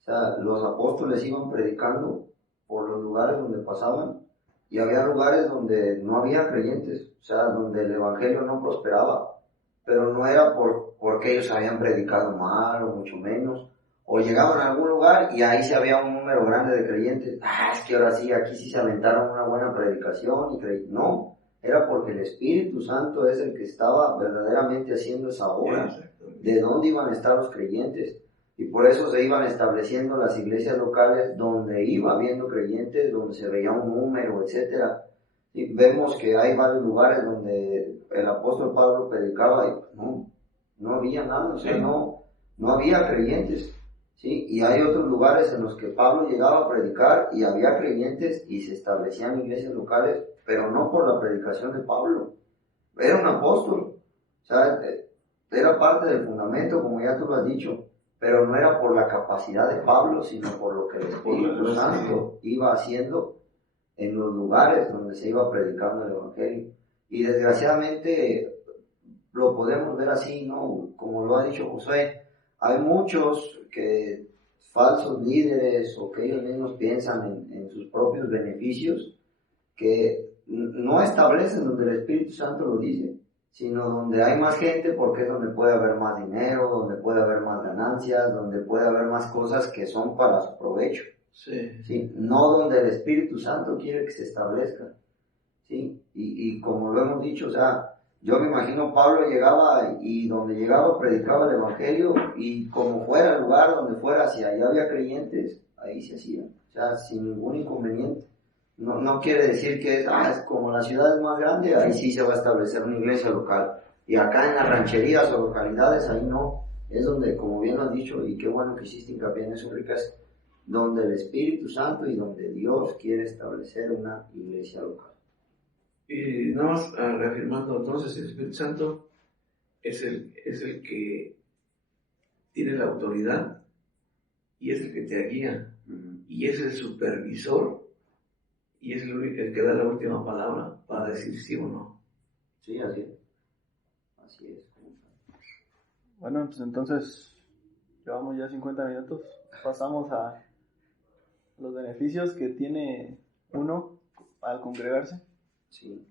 sea, los apóstoles iban predicando por los lugares donde pasaban, y había lugares donde no había creyentes, o sea, donde el evangelio no prosperaba, pero no era porque ellos habían predicado mal o mucho menos, o llegaban a algún lugar y ahí se había un número grande de creyentes, es que ahora sí, aquí sí se aventaron una buena predicación, no, era porque el Espíritu Santo es el que estaba verdaderamente haciendo esa obra, de dónde iban a estar los creyentes. Y por eso se iban estableciendo las iglesias locales donde iba habiendo creyentes, donde se veía un número, etcétera. Y vemos que hay varios lugares donde el apóstol Pablo predicaba y no había nada, o sea, no había creyentes, ¿sí? Y hay otros lugares en los que Pablo llegaba a predicar y había creyentes y se establecían iglesias locales, pero no por la predicación de Pablo. Era un apóstol, o sea, era parte del fundamento, como ya tú lo has dicho, pero no era por la capacidad de Pablo, sino por lo que el Espíritu Santo iba haciendo en los lugares donde se iba predicando el Evangelio. Y desgraciadamente lo podemos ver así, ¿no? Como lo ha dicho Josué, hay muchos falsos líderes o que ellos mismos piensan en sus propios beneficios, que no establecen donde el Espíritu Santo lo dice, sino donde hay más gente, porque es donde puede haber más dinero, donde puede haber más ganancias, donde puede haber más cosas que son para su provecho. ¿Sí? No donde el Espíritu Santo quiere que se establezca. ¿Sí? Y como lo hemos dicho, o sea, Yo me imagino Pablo llegaba y donde llegaba predicaba el evangelio y como fuera el lugar donde fuera, si ahí había creyentes, ahí se hacía, o sea, sin ningún inconveniente. No quiere decir que es como la ciudad es más grande, ahí sí se va a establecer una iglesia local. Y acá en las rancherías o localidades, ahí no. Es donde, como bien lo has dicho, y qué bueno que hiciste hincapié en eso, Ricas, donde el Espíritu Santo y donde Dios quiere establecer una iglesia local. Y nada más reafirmando, entonces el Espíritu Santo es el que tiene la autoridad y es el que te guía y es el supervisor y es el que da la última palabra para decir sí o no. Sí, así es. Así es. Bueno, pues entonces llevamos ya 50 minutos. Pasamos a los beneficios que tiene uno al congregarse. Sí.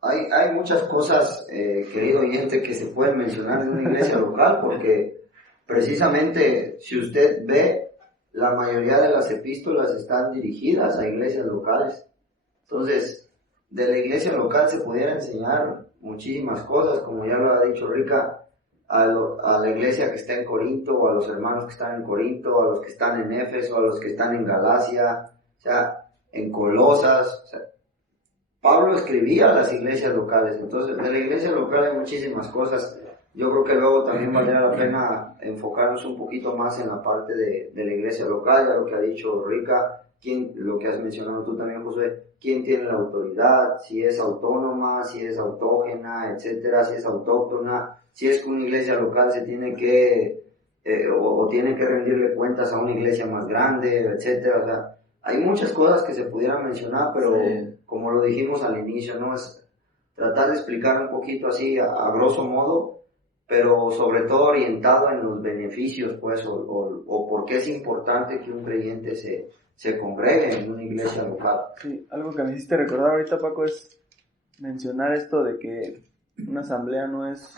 Hay muchas cosas, querido oyente, que se pueden mencionar en una iglesia local, porque precisamente si usted ve, la mayoría de las epístolas están dirigidas a iglesias locales. Entonces, de la iglesia local se pudiera enseñar muchísimas cosas, como ya lo ha dicho Rica, a la iglesia que está en Corinto, o a los hermanos que están en Corinto, a los que están en Éfeso, a los que están en Galacia, o sea, en Colosas. O sea, Pablo escribía a las iglesias locales, entonces de la iglesia local hay muchísimas cosas. Yo creo que luego también valdría la pena enfocarnos un poquito más en la parte de la iglesia local, ya lo que ha dicho Rica, lo que has mencionado tú también, José, quién tiene la autoridad, si es autónoma, si es autógena, etcétera, si es autóctona, si es que una iglesia local se tiene que, o tiene que rendirle cuentas a una iglesia más grande, etcétera. O sea, hay muchas cosas que se pudieran mencionar, pero como lo dijimos al inicio, ¿no? Es tratar de explicar un poquito así a grosso modo, pero sobre todo orientado en los beneficios, pues, o por qué es importante que un creyente se congregue en una iglesia local. Sí, algo que me hiciste recordar ahorita, Paco, es mencionar esto de que una asamblea no es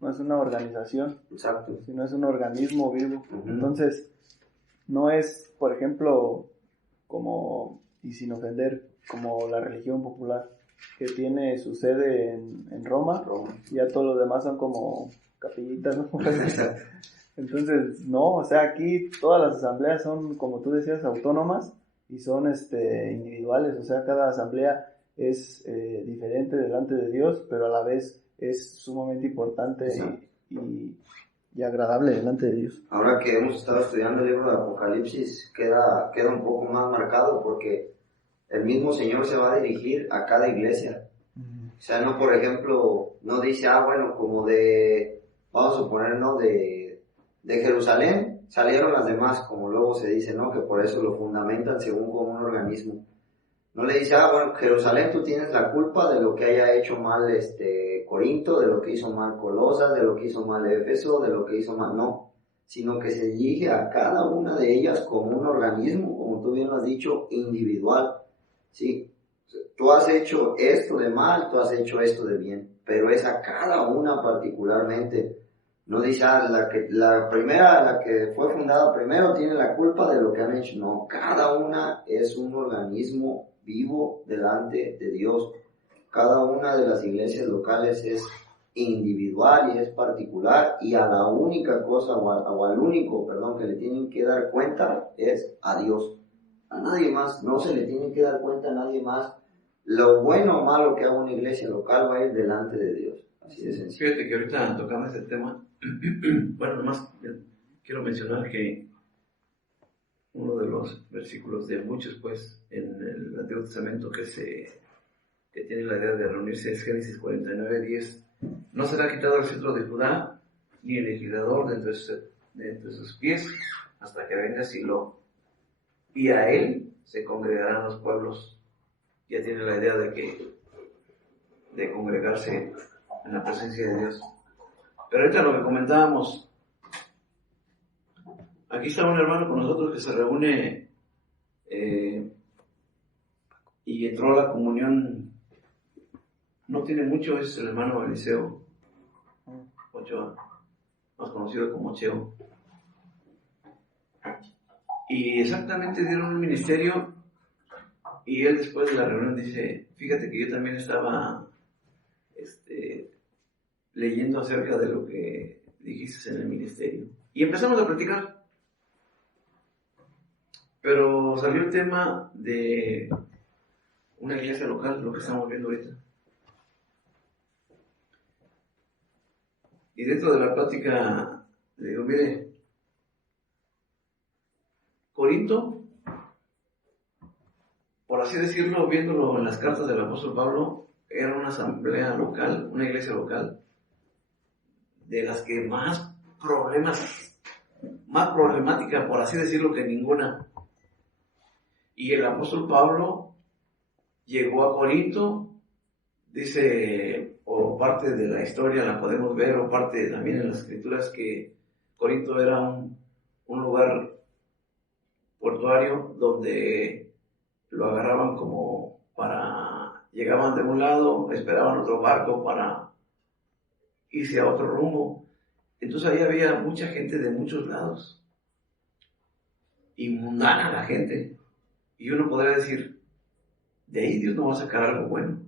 una organización. Exacto. Sino es un organismo vivo. Entonces, no es, por ejemplo, como, y sin ofender, como la religión popular, que tiene su sede en Roma, y ya todos los demás son como capillitas, ¿no? Entonces, no, o sea, aquí todas las asambleas son, como tú decías, autónomas y son individuales, o sea, cada asamblea es diferente delante de Dios, pero a la vez es sumamente importante y agradable delante de Dios. Ahora que hemos estado estudiando el libro de Apocalipsis, queda un poco más marcado porque el mismo Señor se va a dirigir a cada iglesia. O sea, no, por ejemplo, no dice, bueno, como vamos a suponer, ¿no? De Jerusalén salieron las demás, como luego se dice, ¿no? Que por eso lo fundamentan según como un organismo. No le dice, bueno, Jerusalén, tú tienes la culpa de lo que haya hecho mal Corinto, de lo que hizo mal Colosas, de lo que hizo mal Éfeso, de lo que hizo mal, no. Sino que se dirige a cada una de ellas como un organismo, como tú bien lo has dicho, individual. Sí, tú has hecho esto de mal, tú has hecho esto de bien, pero es a cada una particularmente. No dice, la que fue fundada primero tiene la culpa de lo que han hecho. No, cada una es un organismo vivo delante de Dios. Cada una de las iglesias locales es individual y es particular, y a la única cosa o al único, que le tienen que dar cuenta es a Dios. A nadie más, no se le tiene que dar cuenta a nadie más. Lo bueno o malo que haga una iglesia local va a ir delante de Dios. Así de sencillo. Fíjate que ahorita tocando este tema, bueno, nomás quiero mencionar que uno de los versículos de muchos, pues, en el Antiguo Testamento que tiene la idea de reunirse es Génesis 49:10. No será quitado el cetro de Judá, ni el legislador de entre sus pies, hasta que venga Silo, y a él se congregarán los pueblos. Ya tiene la idea de congregarse en la presencia de Dios. Pero ahorita lo que comentábamos, aquí está un hermano con nosotros que se reúne y entró a la comunión, no tiene mucho, es el hermano Eliseo Ochoa, más conocido como Cheo. Y exactamente dieron un ministerio, y él después de la reunión dice, fíjate que yo también estaba leyendo acerca de lo que dijiste en el ministerio. Y empezamos a platicar. Pero salió el tema de una iglesia local, lo que estamos viendo ahorita. Y dentro de la plática le digo, mire, Corinto, por así decirlo, viéndolo en las cartas del apóstol Pablo, era una asamblea local, una iglesia local, de las que más problemática, por así decirlo, que ninguna. Y el apóstol Pablo llegó a Corinto, dice, o parte de la historia la podemos ver, o parte también en las escrituras, que Corinto era un lugar portuario donde lo agarraban como llegaban de un lado, esperaban otro barco para irse a otro rumbo. Entonces ahí había mucha gente de muchos lados, y mundana la gente, y uno podría decir, de ahí Dios no va a sacar algo bueno.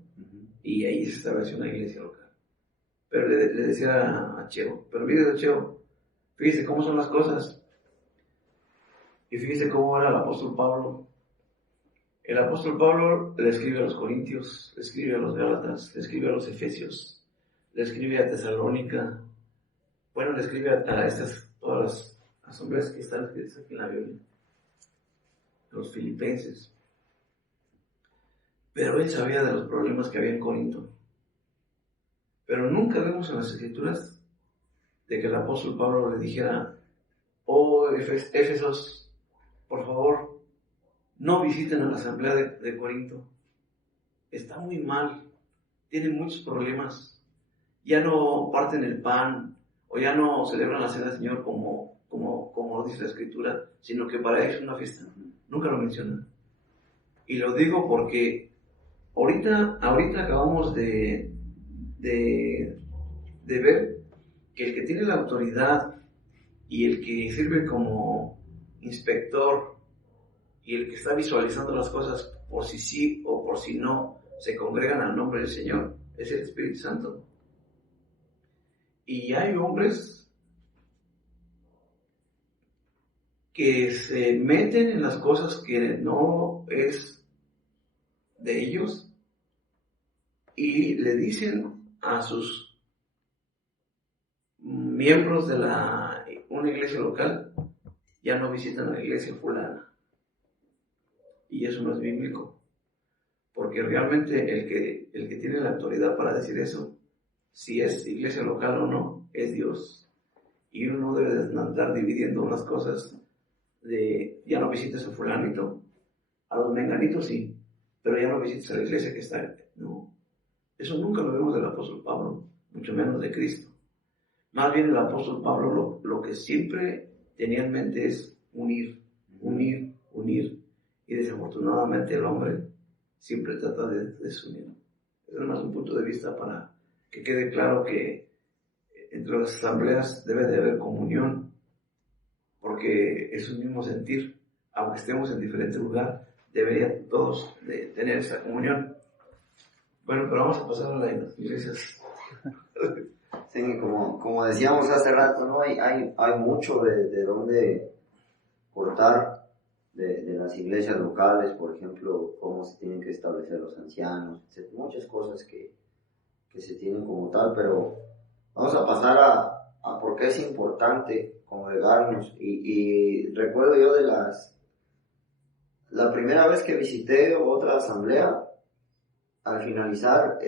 Y ahí se estableció una iglesia local. Pero le decía a Cheo, pero mire, Cheo, fíjese cómo son las cosas. Y fíjese cómo era el apóstol Pablo. El apóstol Pablo le escribe a los Corintios, le escribe a los Gálatas, le escribe a los Efesios, le escribe a Tesalónica. Bueno, le escribe a todas las asambleas que están escritas aquí en la Biblia. Los filipenses. Pero él sabía de los problemas que había en Corinto. Pero nunca vemos en las escrituras de que el apóstol Pablo le dijera, oh Éfesos, por favor, no visiten a la asamblea de Corinto. Está muy mal, tienen muchos problemas. Ya no parten el pan, o ya no celebran la cena del Señor como lo dice la escritura, sino que para ellos es una fiesta. Nunca lo menciona. Y lo digo porque ahorita acabamos de ver que el que tiene la autoridad y el que sirve como inspector y el que está visualizando las cosas por si sí o por si no se congregan al nombre del Señor es el Espíritu Santo. Y hay hombres que se meten en las cosas que no es de ellos y le dicen a sus miembros de una iglesia local, ya no visitan a la iglesia fulana. Y eso no es bíblico, porque realmente el que tiene la autoridad para decir eso, si es iglesia local o no, es Dios. Y uno no debe de andar dividiendo unas cosas de ya no visites a fulanito, a los menganitos sí, pero ya no visites a la iglesia que está. No, eso nunca lo vemos del apóstol Pablo, mucho menos de Cristo. Más bien el apóstol Pablo lo que siempre tenía en mente es unir. Y desafortunadamente el hombre siempre trata de desunir. Es más un punto de vista para que quede claro que entre las asambleas debe de haber comunión, porque es un mismo sentir. Aunque estemos en diferente lugar, deberían todos de tener esa comunión. Bueno, pero vamos a pasar a las iglesias. Sí, como decíamos hace rato, ¿no? Hay mucho de dónde cortar de las iglesias locales, por ejemplo, cómo se tienen que establecer los ancianos, etc. Muchas cosas que se tienen como tal, pero vamos a pasar a por qué es importante congregarnos. Y recuerdo yo la primera vez que visité otra asamblea, al finalizar,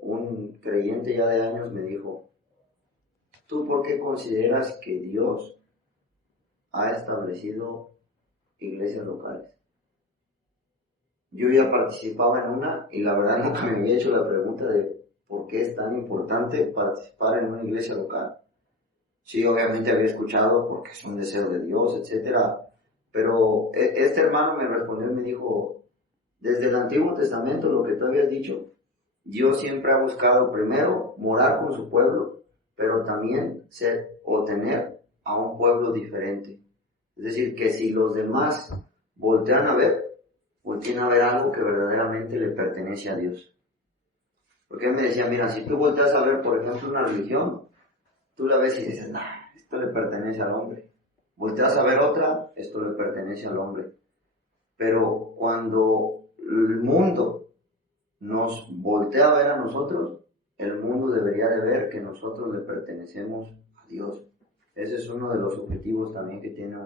un creyente ya de años me dijo, ¿tú por qué consideras que Dios ha establecido iglesias locales? Yo ya participaba en una y la verdad nunca me había hecho la pregunta de por qué es tan importante participar en una iglesia local. Sí, obviamente había escuchado porque es un deseo de Dios, etcétera, pero este hermano me respondió y me dijo, desde el Antiguo Testamento, lo que tú habías dicho, Dios siempre ha buscado primero morar con su pueblo, pero también tener a un pueblo diferente. Es decir, que si los demás voltean a ver algo que verdaderamente le pertenece a Dios. Porque él me decía, mira, si tú volteas a ver, por ejemplo, una religión, tú la ves y dices, nah, esto le pertenece al hombre. Volteas a ver otra, esto le pertenece al hombre. Pero cuando el mundo nos voltea a ver a nosotros, el mundo debería de ver que nosotros le pertenecemos a Dios. Ese es uno de los objetivos también que tiene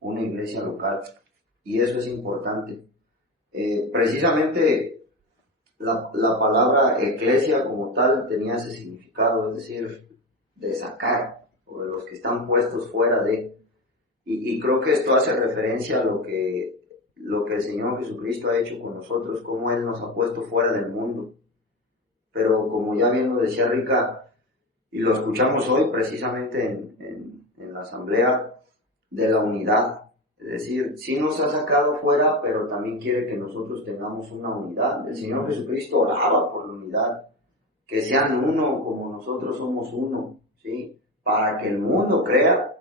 una iglesia local. Y eso es importante. Precisamente la palabra eclesia como tal tenía ese significado, es decir, de sacar, o de los que están puestos fuera de. Y creo que esto hace referencia a lo que el Señor Jesucristo ha hecho con nosotros, cómo Él nos ha puesto fuera del mundo. Pero como ya bien lo decía Rica, y lo escuchamos hoy precisamente en la asamblea, de la unidad. Es decir, sí nos ha sacado fuera, pero también quiere que nosotros tengamos una unidad. El Señor Jesucristo oraba por la unidad, que sean uno como nosotros somos uno, ¿sí? Para que el mundo crea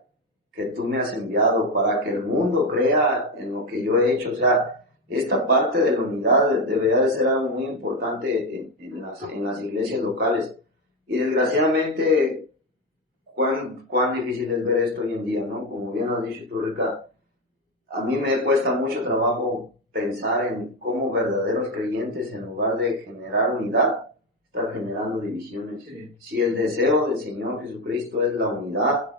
que tú me has enviado, para que el mundo crea en lo que yo he hecho. O sea, esta parte de la unidad debería de ser algo muy importante en las iglesias locales. Y desgraciadamente, cuán difícil es ver esto hoy en día, ¿no? Como bien has dicho tú, Rica, a mí me cuesta mucho trabajo pensar en cómo verdaderos creyentes, en lugar de generar unidad, están generando divisiones. Sí. Si el deseo del Señor Jesucristo es la unidad,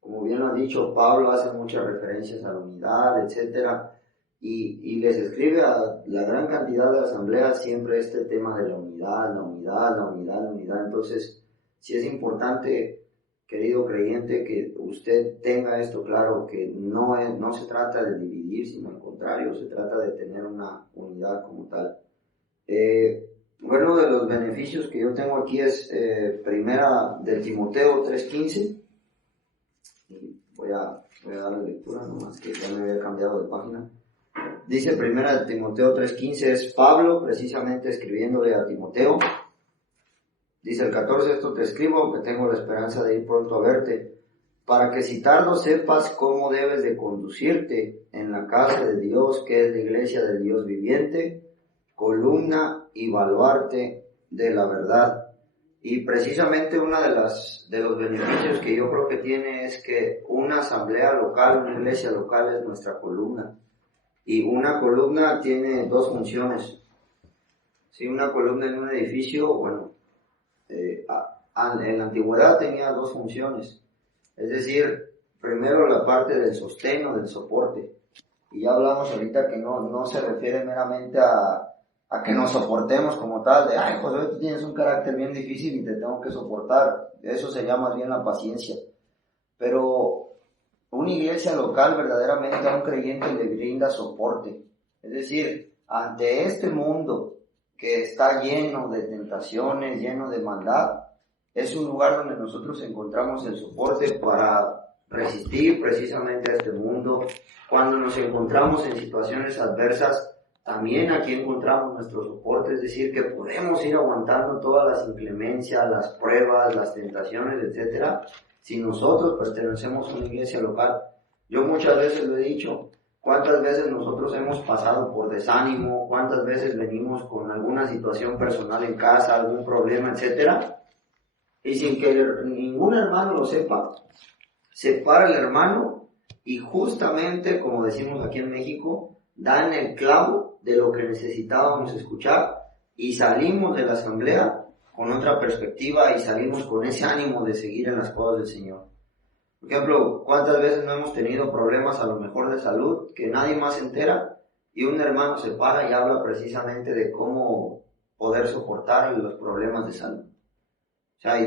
como bien lo ha dicho Pablo, hace muchas referencias a la unidad, etcétera, y les escribe a la gran cantidad de asambleas siempre este tema de la unidad, la unidad, la unidad, la unidad. Entonces, sí es importante, querido creyente, que usted tenga esto claro, que no se trata de dividir, sino al contrario, se trata de tener una unidad como tal. Uno de los beneficios que yo tengo aquí es primera de Timoteo 3:15. Voy a darle lectura, nomás que ya me había cambiado de página. Dice primera de Timoteo 3:15, es Pablo precisamente escribiéndole a Timoteo. Dice el 14, esto te escribo, aunque tengo la esperanza de ir pronto a verte, para que si tardo sepas cómo debes de conducirte en la casa de Dios, que es la iglesia del Dios viviente, columna y baluarte de la verdad. Y precisamente uno de los beneficios que yo creo que tiene es que una asamblea local, una iglesia local es nuestra columna. Y una columna tiene dos funciones. Si una columna en un edificio, bueno, en la antigüedad tenía dos funciones. Es decir, primero la parte del sostén o del soporte. Y ya hablamos ahorita que no se refiere meramente a que nos soportemos como tal, de, ay, José, tú tienes un carácter bien difícil y te tengo que soportar. Eso se llama bien la paciencia. Pero una iglesia local verdaderamente a un creyente le brinda soporte. Es decir, ante este mundo que está lleno de tentaciones, lleno de maldad, es un lugar donde nosotros encontramos el soporte para resistir precisamente a este mundo. Cuando nos encontramos en situaciones adversas, también aquí encontramos nuestro soporte, es decir, que podemos ir aguantando todas las inclemencias, las pruebas, las tentaciones, etcétera, si nosotros pertenecemos a una iglesia local. Yo muchas veces lo he dicho, cuántas veces nosotros hemos pasado por desánimo, cuántas veces venimos con alguna situación personal en casa, algún problema, etcétera, y sin que ningún hermano lo sepa, se para el hermano y justamente, como decimos aquí en México, dan el clavo de lo que necesitábamos escuchar y salimos de la asamblea con otra perspectiva y salimos con ese ánimo de seguir en las cosas del Señor. Por ejemplo, ¿cuántas veces no hemos tenido problemas a lo mejor de salud que nadie más se entera y un hermano se para y habla precisamente de cómo poder soportar los problemas de salud? O sea,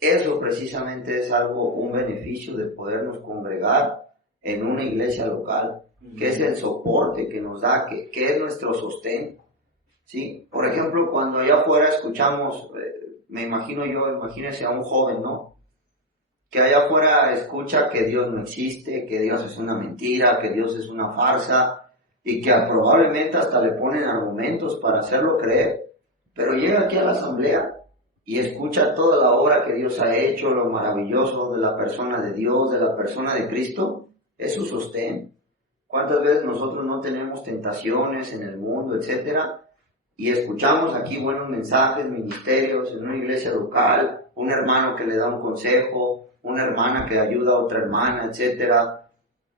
eso precisamente es un beneficio de podernos congregar en una iglesia local, que es el soporte que nos da, que es nuestro sostén, ¿sí? Por ejemplo, cuando allá afuera escuchamos, imagínense a un joven, ¿no? Que allá afuera escucha que Dios no existe, que Dios es una mentira, que Dios es una farsa, y que probablemente hasta le ponen argumentos para hacerlo creer, pero llega aquí a la asamblea y escucha toda la obra que Dios ha hecho, lo maravilloso de la persona de Dios, de la persona de Cristo, es su sostén. ¿Cuántas veces nosotros no tenemos tentaciones en el mundo, etcétera? y escuchamos aquí buenos mensajes, ministerios, en una iglesia local, un hermano que le da un consejo, una hermana que ayuda a otra hermana, etcétera,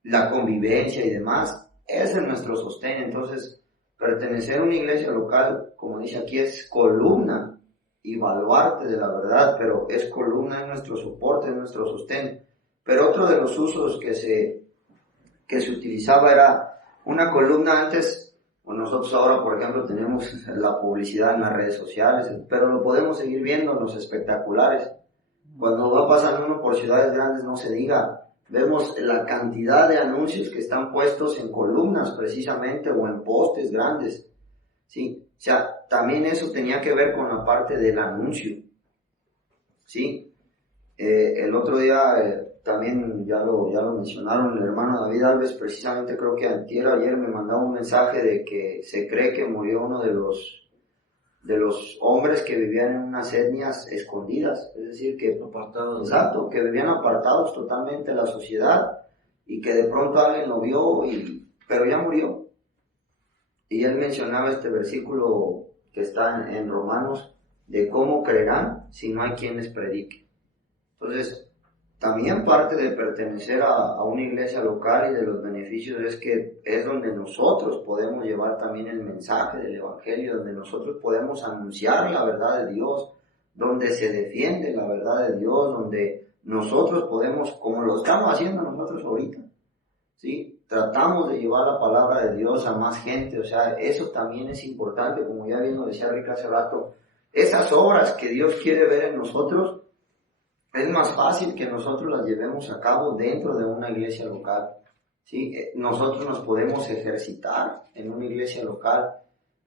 la convivencia y demás, ese es nuestro sostén. Entonces, pertenecer a una iglesia local, como dice aquí, es columna y baluarte de la verdad, pero es columna, es nuestro soporte, es nuestro sostén. Pero otro de los usos que se utilizaba era una columna antes. Nosotros ahora, por ejemplo, tenemos la publicidad en las redes sociales, pero lo podemos seguir viendo en los espectaculares. Cuando va pasando uno por ciudades grandes, no se diga, vemos la cantidad de anuncios que están puestos en columnas precisamente o en postes grandes. ¿Sí? O sea, también eso tenía que ver con la parte del anuncio. ¿Sí? El otro día también ya lo mencionaron, el hermano David Alves, precisamente creo que ayer me mandaba un mensaje de que se cree que murió uno de los hombres que vivían en unas etnias escondidas, es decir, que apartados, exacto, que vivían apartados totalmente de la sociedad y que de pronto alguien lo vio, pero ya murió. Y él mencionaba este versículo que está en Romanos, de cómo creerán si no hay quien les predique. Entonces, también parte de pertenecer a una iglesia local y de los beneficios es que es donde nosotros podemos llevar también el mensaje del evangelio, donde nosotros podemos anunciar la verdad de Dios, donde se defiende la verdad de Dios, donde nosotros podemos, como lo estamos haciendo nosotros ahorita, ¿sí? Tratamos de llevar la palabra de Dios a más gente. O sea, eso también es importante, como ya bien lo decía Rick hace rato, esas obras que Dios quiere ver en nosotros, es más fácil que nosotros las llevemos a cabo dentro de una iglesia local, ¿sí? Nosotros nos podemos ejercitar en una iglesia local.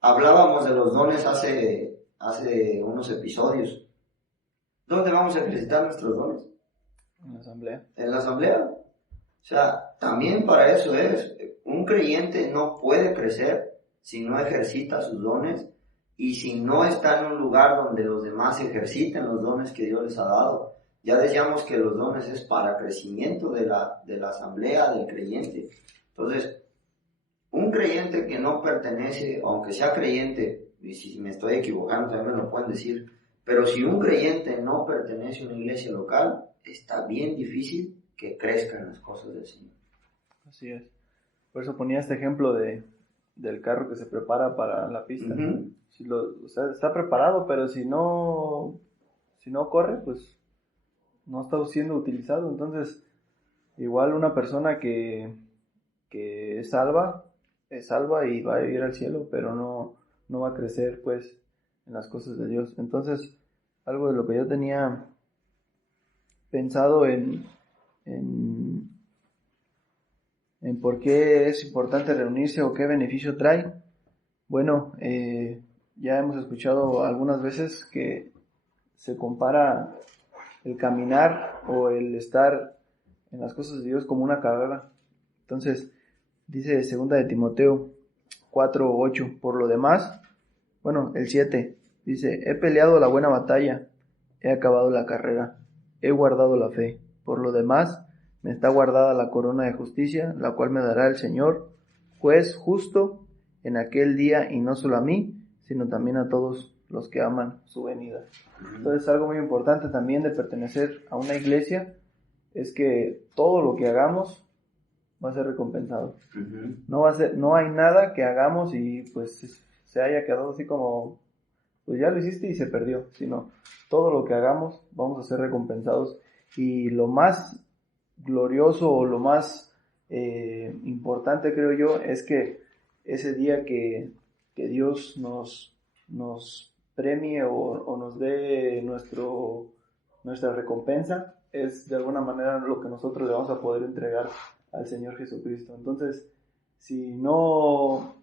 Hablábamos de los dones hace unos episodios. ¿Dónde vamos a ejercitar nuestros dones? En la asamblea. En la asamblea. O sea, también para eso es. Un creyente no puede crecer si no ejercita sus dones y si no está en un lugar donde los demás ejerciten los dones que Dios les ha dado. Ya decíamos que los dones es para crecimiento de la asamblea, del creyente. Entonces, un creyente que no pertenece, aunque sea creyente, y si me estoy equivocando también me lo pueden decir, pero si un creyente no pertenece a una iglesia local, está bien difícil que crezcan las cosas del Señor. Así es. Por eso ponía este ejemplo del carro que se prepara para la pista. Uh-huh. O sea, está preparado, pero si no corre, pues no está siendo utilizado. Entonces, igual una persona que es salva y va a ir al cielo, pero no va a crecer pues en las cosas de Dios. Entonces, algo de lo que yo tenía pensado en por qué es importante reunirse o qué beneficio trae. Bueno, ya hemos escuchado algunas veces que se compara el caminar o el estar en las cosas de Dios como una carrera. Entonces, dice 2 de Timoteo 4:8, por lo demás, el 7, dice, he peleado la buena batalla, he acabado la carrera, he guardado la fe, por lo demás, me está guardada la corona de justicia, la cual me dará el Señor, juez justo, en aquel día, y no solo a mí, sino también a todos los que aman su venida. Entonces, algo muy importante también de pertenecer a una iglesia es que todo lo que hagamos va a ser recompensado. Uh-huh. No hay nada que hagamos y pues se haya quedado así como, pues ya lo hiciste y se perdió, sino todo lo que hagamos vamos a ser recompensados. Y lo más glorioso o lo más importante, creo yo, es que ese día que Dios nos premie o nos dé nuestra recompensa, es de alguna manera lo que nosotros le vamos a poder entregar al Señor Jesucristo. Entonces, si no,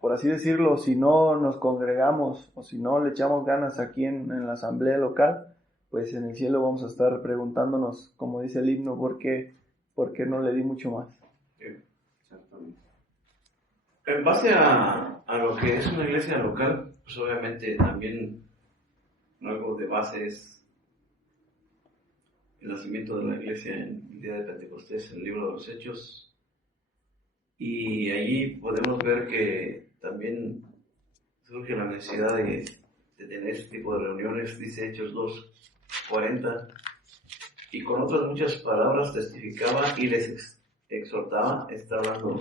por así decirlo, si no nos congregamos o si no le echamos ganas aquí en la asamblea local, pues en el cielo vamos a estar preguntándonos, como dice el himno, ¿por qué no le di mucho más? Exactamente. En base a lo que es una iglesia local, pues obviamente también algo de base es el nacimiento de la iglesia en el día de Pentecostés, en el libro de los Hechos, y allí podemos ver que también surge la necesidad de tener este tipo de reuniones, dice Hechos 2:40, y con otras muchas palabras testificaba y les exhortaba, está hablando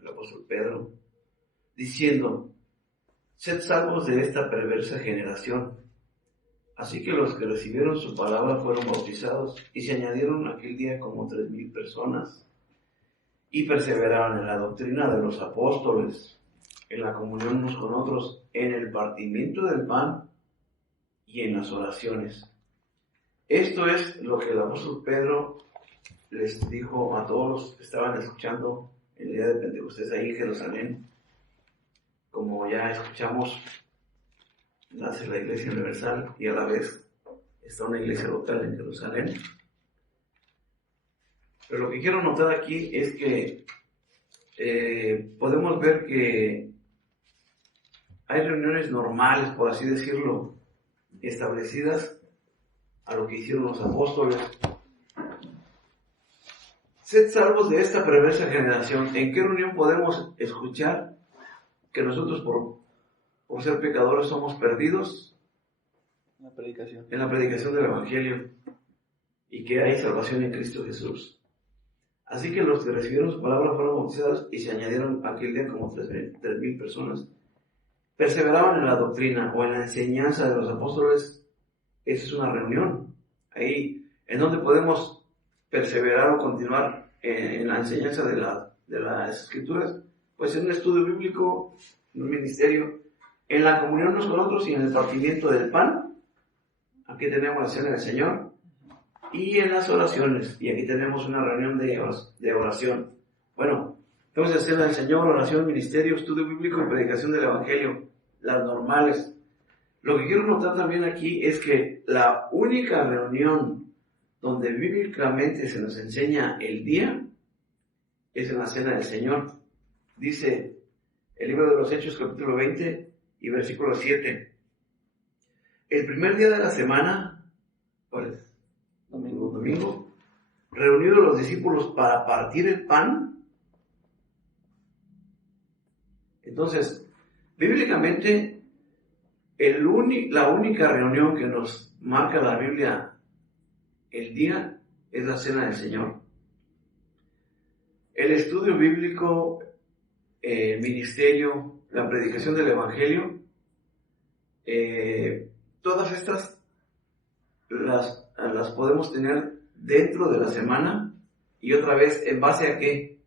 el apóstol Pedro, diciendo: sed salvos de esta perversa generación. Así que los que recibieron su palabra fueron bautizados, y se añadieron aquel día como 3,000 personas, y perseveraban en la doctrina de los apóstoles, en la comunión unos con otros, en el partimiento del pan y en las oraciones. Esto es lo que el apóstol Pedro les dijo a todos los que estaban escuchando el día de Pentecostés ahí en Jerusalén. Como ya escuchamos, nace la Iglesia Universal y a la vez está una iglesia local en Jerusalén. Pero lo que quiero notar aquí es que podemos ver que hay reuniones normales, por así decirlo, establecidas a lo que hicieron los apóstoles. Sed salvos de esta perversa generación. ¿En qué reunión podemos escuchar que nosotros por ser pecadores somos perdidos? La predicación. En la predicación del Evangelio, y que hay salvación en Cristo Jesús. Así que los que recibieron su palabra fueron bautizados y se añadieron aquel día como 3,000 personas. Perseveraban en la doctrina o en la enseñanza de los apóstoles. Esa es una reunión. Ahí, en donde podemos perseverar o continuar en la enseñanza de las Escrituras, pues en un estudio bíblico, en un ministerio, en la comunión unos con otros y en el partimiento del pan. Aquí tenemos la cena del Señor. Y en las oraciones, y aquí tenemos una reunión de oración. Bueno, entonces cena del Señor, oración, ministerio, estudio bíblico y predicación del Evangelio, las normales. Lo que quiero notar también aquí es que la única reunión donde bíblicamente se nos enseña el día es en la cena del Señor. Dice el libro de los Hechos, capítulo 20 y versículo 7. El primer día de la semana, ¿cuál es? Domingo, reunidos los discípulos para partir el pan. Entonces, bíblicamente, la única reunión que nos marca la Biblia el día es la cena del Señor. El estudio bíblico, el ministerio, la predicación del Evangelio, todas estas las podemos tener dentro de la semana, y otra vez, ¿en base a qué?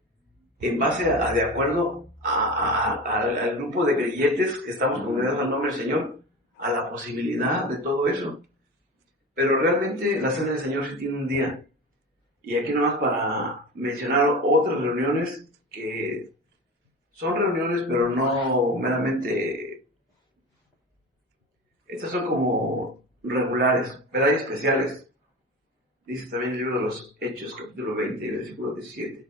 En base a de acuerdo al grupo de creyentes que estamos congregados al nombre del Señor, a la posibilidad de todo eso. Pero realmente la cena del Señor sí tiene un día. Y aquí nomás para mencionar otras reuniones que son reuniones, pero no meramente. Estas son como regulares, pero hay especiales. Dice también el libro de los Hechos, capítulo 20, versículo 17.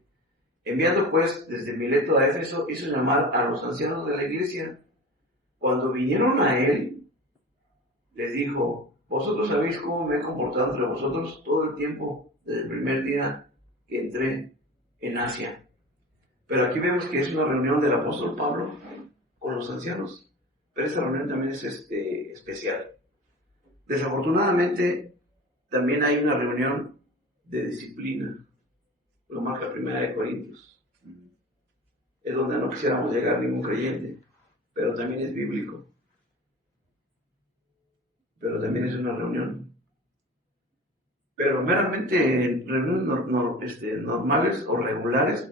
Enviando pues desde Mileto a Éfeso, hizo llamar a los ancianos de la iglesia. Cuando vinieron a él, les dijo: vosotros sabéis cómo me he comportado entre vosotros todo el tiempo, desde el primer día que entré en Asia. Pero aquí vemos que es una reunión del apóstol Pablo con los ancianos, pero esta reunión también es especial. Desafortunadamente, también hay una reunión de disciplina, lo marca 1 Corintios. Es donde no quisiéramos llegar ningún creyente, pero también es bíblico. Pero también es una reunión. Pero meramente reuniones normales o regulares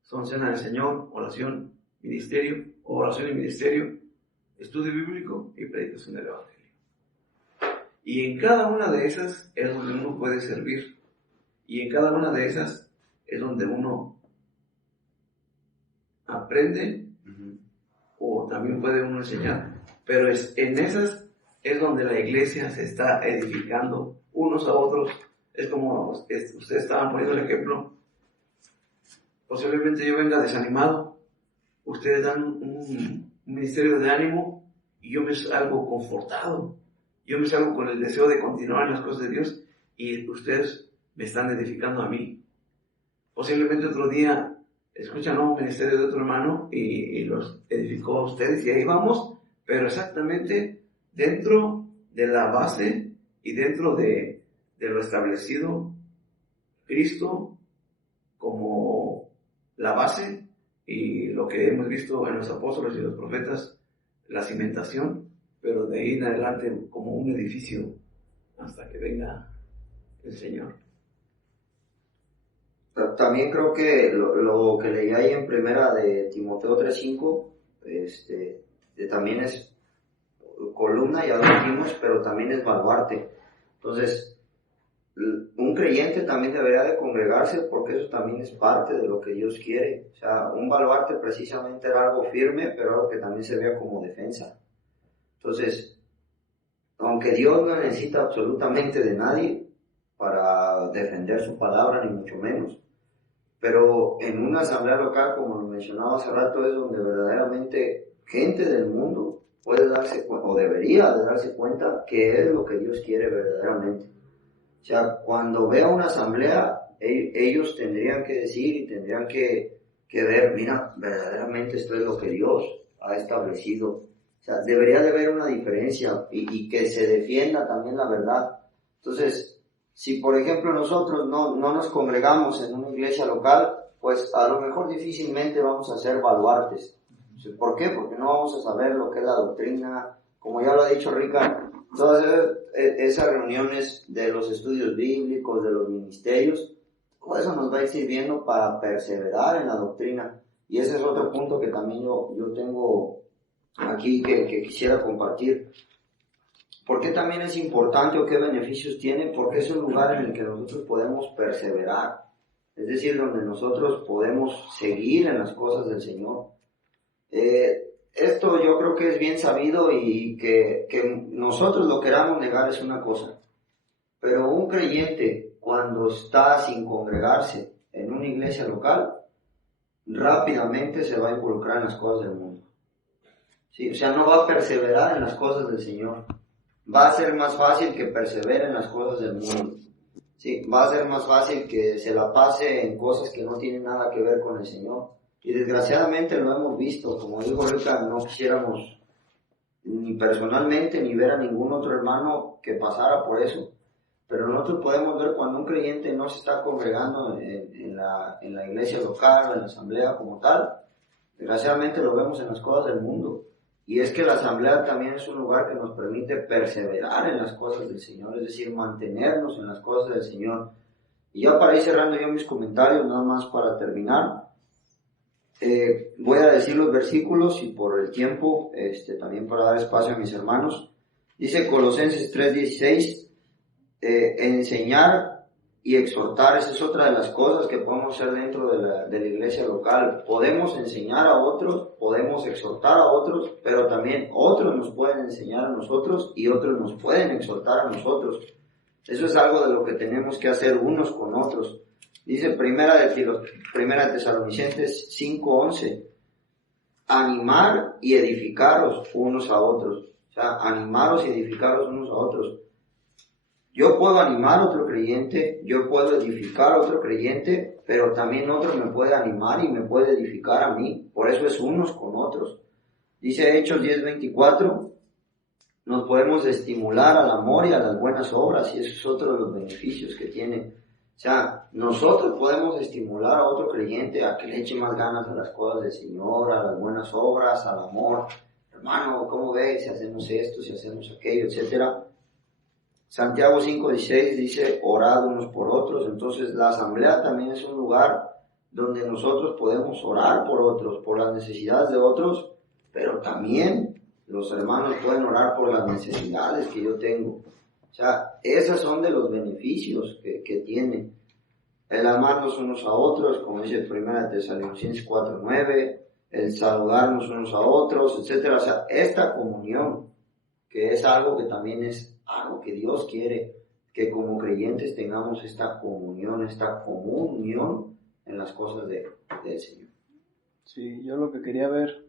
son cena del Señor, oración, ministerio, oración y ministerio, estudio bíblico y predicación del Evangelio. Y en cada una de esas es donde uno puede servir. Y en cada una de esas es donde uno aprende o también puede uno enseñar. Pero en esas es donde la iglesia se está edificando unos a otros. Es como ustedes estaban poniendo el ejemplo. Posiblemente yo venga desanimado, ustedes dan un ministerio de ánimo y yo me salgo confortado. Yo me salgo con el deseo de continuar en las cosas de Dios y ustedes me están edificando a mí. Posiblemente otro día escuchan un ministerio de otro hermano y los edificó a ustedes y ahí vamos, pero exactamente dentro de la base y dentro de lo establecido, Cristo como la base y lo que hemos visto en los apóstoles y los profetas, la cimentación, pero de ahí en adelante como un edificio hasta que venga el Señor. También creo que lo que leí ahí en primera de Timoteo 3:5, también es columna, ya lo dijimos, pero también es baluarte. Entonces, un creyente también debería de congregarse porque eso también es parte de lo que Dios quiere. O sea, un baluarte precisamente era algo firme, pero algo que también servía como defensa. Entonces, aunque Dios no necesita absolutamente de nadie para defender su palabra, ni mucho menos, pero en una asamblea local, como lo mencionaba hace rato, es donde verdaderamente gente del mundo puede darse cuenta, o debería de darse cuenta, que es lo que Dios quiere verdaderamente. O sea, cuando vea una asamblea, ellos tendrían que decir y tendrían que ver, mira, verdaderamente esto es lo que Dios ha establecido. O sea, debería de haber una diferencia y que se defienda también la verdad. Entonces, si por ejemplo nosotros no nos congregamos en una iglesia local, pues a lo mejor difícilmente vamos a ser baluartes. ¿Por qué? Porque no vamos a saber lo que es la doctrina. Como ya lo ha dicho Rica, todas esas reuniones de los estudios bíblicos, de los ministerios, todo eso nos va a ir sirviendo para perseverar en la doctrina. Y ese es otro punto que también yo tengo aquí que quisiera compartir. ¿Por qué también es importante o qué beneficios tiene? Porque es un lugar en el que nosotros podemos perseverar. Es decir, donde nosotros podemos seguir en las cosas del Señor. Esto yo creo que es bien sabido y que nosotros lo queramos negar es una cosa. Pero un creyente, cuando está sin congregarse en una iglesia local, rápidamente se va a involucrar en las cosas del mundo. ¿Sí? O sea, no va a perseverar en las cosas del Señor. Va a ser más fácil que persevere en las cosas del mundo. Sí, va a ser más fácil que se la pase en cosas que no tienen nada que ver con el Señor. Y desgraciadamente lo hemos visto. Como dijo Rica, no quisiéramos ni personalmente ni ver a ningún otro hermano que pasara por eso. Pero nosotros podemos ver cuando un creyente no se está congregando en la iglesia local o en la asamblea como tal. Desgraciadamente lo vemos en las cosas del mundo. Y es que la asamblea también es un lugar que nos permite perseverar en las cosas del Señor, es decir, mantenernos en las cosas del Señor. Y ya para ir cerrando yo mis comentarios, nada más para terminar, voy a decir los versículos y por el tiempo, también para dar espacio a mis hermanos. Dice Colosenses 3:16, enseñar y exhortar, esa es otra de las cosas que podemos hacer dentro de la iglesia local. Podemos enseñar a otros, podemos exhortar a otros, pero también otros nos pueden enseñar a nosotros y otros nos pueden exhortar a nosotros. Eso es algo de lo que tenemos que hacer unos con otros. Dice Primera Tesalonicenses 5:11, animar y edificaros unos a otros. O sea, animaros y edificaros unos a otros. Yo puedo animar a otro creyente, yo puedo edificar a otro creyente, pero también otro me puede animar y me puede edificar a mí. Por eso es unos con otros. Dice Hechos 10:24, nos podemos estimular al amor y a las buenas obras, y eso es otro de los beneficios que tiene. O sea, nosotros podemos estimular a otro creyente a que le eche más ganas a las cosas del Señor, a las buenas obras, al amor. Hermano, ¿cómo ves? Si hacemos esto, si hacemos aquello, etcétera. Santiago 5:16 dice, orad unos por otros. Entonces la asamblea también es un lugar donde nosotros podemos orar por otros, por las necesidades de otros, pero también los hermanos pueden orar por las necesidades que yo tengo. O sea, esos son de los beneficios que tiene el amarnos unos a otros, como dice 1 Tesalonicenses 4:9, el saludarnos unos a otros, etcétera. O sea, esta comunión, que es algo que también es algo que Dios quiere, que como creyentes tengamos esta comunión en las cosas del Señor. Sí, yo lo que quería ver,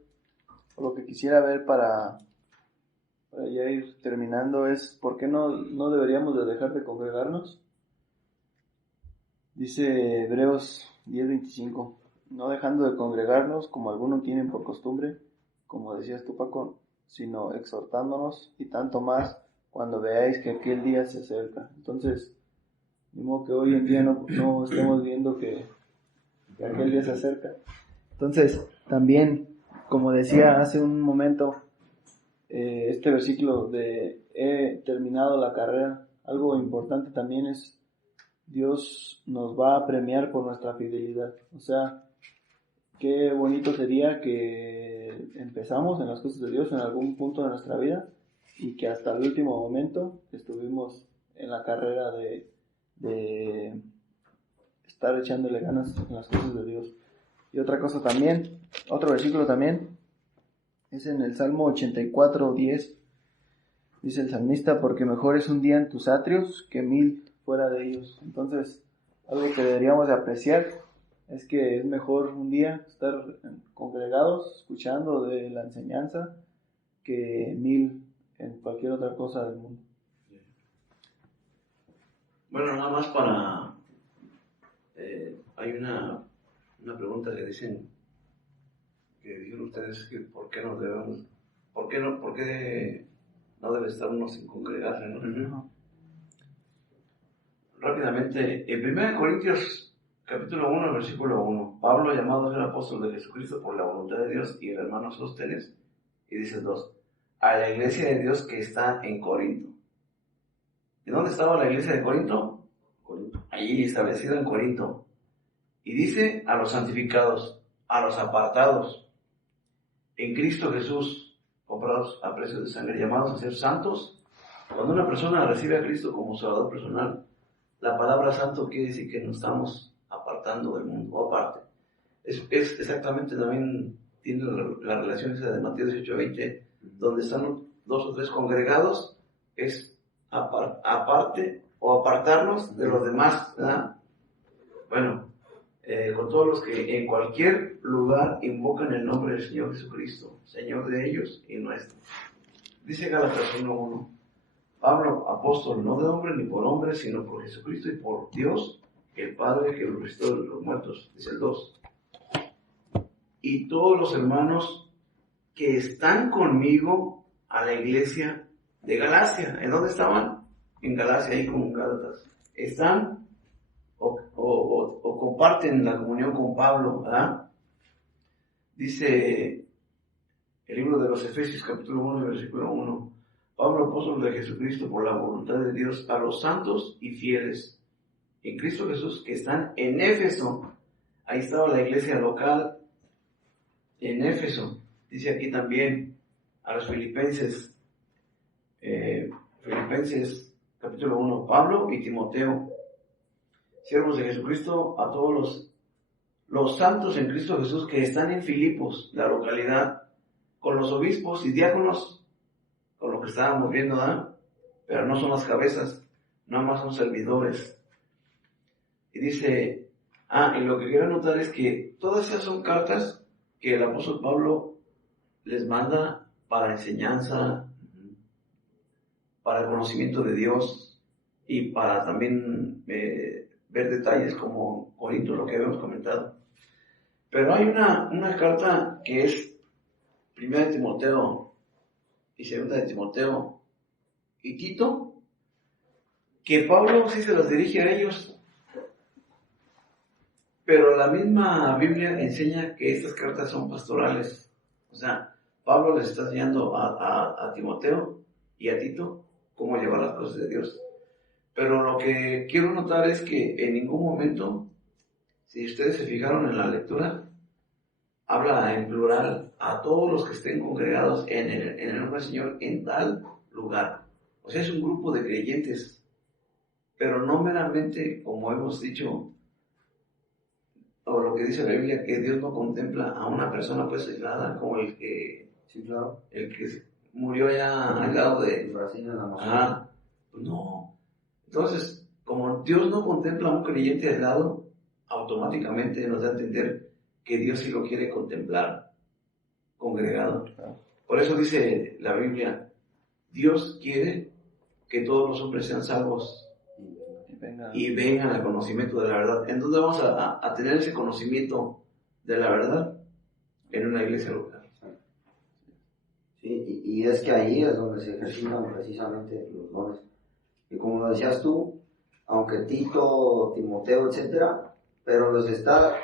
o lo que quisiera ver para ya ir terminando es, ¿por qué no deberíamos de dejar de congregarnos? Dice Hebreos 10:25, no dejando de congregarnos como algunos tienen por costumbre, como decías tú, Paco, sino exhortándonos, y tanto más cuando veáis que aquel día se acerca. Entonces, de modo que hoy en día no estemos viendo que aquel día se acerca. Entonces, también, como decía hace un momento, este versículo de he terminado la carrera, algo importante también es Dios nos va a premiar por nuestra fidelidad. O sea, qué bonito sería que empezamos en las cosas de Dios en algún punto de nuestra vida y que hasta el último momento estuvimos en la carrera de estar echándole ganas en las cosas de Dios. Y otra cosa también, otro versículo también, es en el Salmo 84:10. Dice el salmista, porque mejor es un día en tus atrios que 1000 fuera de ellos. Entonces, algo que deberíamos de apreciar es que es mejor un día estar congregados, escuchando de la enseñanza, que 1000 en cualquier otra cosa del mundo. Bueno, nada más para... hay una pregunta que dijeron ustedes, que ¿por qué no debe estar uno sin congregarse, ¿no? Uh-huh. Rápidamente, en 1 Corintios capítulo 1, versículo 1, Pablo, llamado a ser apóstol de Jesucristo por la voluntad de Dios, y el hermano Sóstenes, y dice 2, a la iglesia de Dios que está en Corinto. ¿Y dónde estaba la iglesia de Corinto? Allí, establecida en Corinto. Y dice a los santificados, a los apartados, en Cristo Jesús, comprados a precio de sangre, llamados a ser santos. Cuando una persona recibe a Cristo como Salvador personal, la palabra santo quiere decir que nos estamos apartando del mundo, o aparte. Es exactamente, también tiene la relación esa de Mateo 18:20, donde están 2 o 3 congregados, es aparte o apartarnos de los demás, ¿verdad? Bueno, con todos los que en cualquier lugar invocan el nombre del Señor Jesucristo, Señor de ellos y nuestro. Dice Gálatas 1:1, Pablo, apóstol, no de hombre ni por hombre, sino por Jesucristo y por Dios, el Padre que lo resucitó de los muertos. Dice el 2. Y todos los hermanos que están conmigo a la iglesia de Galacia. ¿En dónde estaban? En Galacia, ahí con Gálatas. Están o comparten la comunión con Pablo, ¿verdad? Dice el libro de los Efesios, capítulo 1, versículo 1. Pablo, apóstol de Jesucristo, por la voluntad de Dios, a los santos y fieles en Cristo Jesús que están en Éfeso. Ahí estaba la iglesia local en Éfeso. Dice aquí también a los filipenses, capítulo 1, Pablo y Timoteo, siervos de Jesucristo, a todos los santos en Cristo Jesús que están en Filipos, la localidad, con los obispos y diáconos, con lo que estábamos viendo, ¿verdad? Pero no son las cabezas, nada más son servidores. Y dice, y lo que quiero notar es que todas esas son cartas que el apóstol Pablo les manda para enseñanza, para el conocimiento de Dios y para también ver detalles como Corinto, lo que habíamos comentado. Pero hay una carta que es 1 de Timoteo y 2 de Timoteo y Tito, que Pablo sí se las dirige a ellos, pero la misma Biblia enseña que estas cartas son pastorales. O sea, Pablo les está enseñando a Timoteo y a Tito cómo llevar las cosas de Dios. Pero lo que quiero notar es que en ningún momento, si ustedes se fijaron en la lectura, habla en plural a todos los que estén congregados en el nombre del Señor en tal lugar. O sea, es un grupo de creyentes, pero no meramente, como hemos dicho, o lo que dice la Biblia, que Dios no contempla a una persona pues aislada, como el que, sí, claro, el que murió allá al lado de Brasil en la Amazonia. No. Entonces, como Dios no contempla a un creyente aislado, automáticamente nos da a entender que Dios sí lo quiere contemplar congregado. Por eso dice la Biblia, Dios quiere que todos los hombres sean salvos y vengan al conocimiento de la verdad. ¿En dónde vamos a tener ese conocimiento de la verdad en una iglesia local. Sí, y es que ahí es donde se ejercitan precisamente los dones. Y como lo decías tú, aunque Tito, Timoteo, etcétera, pero los está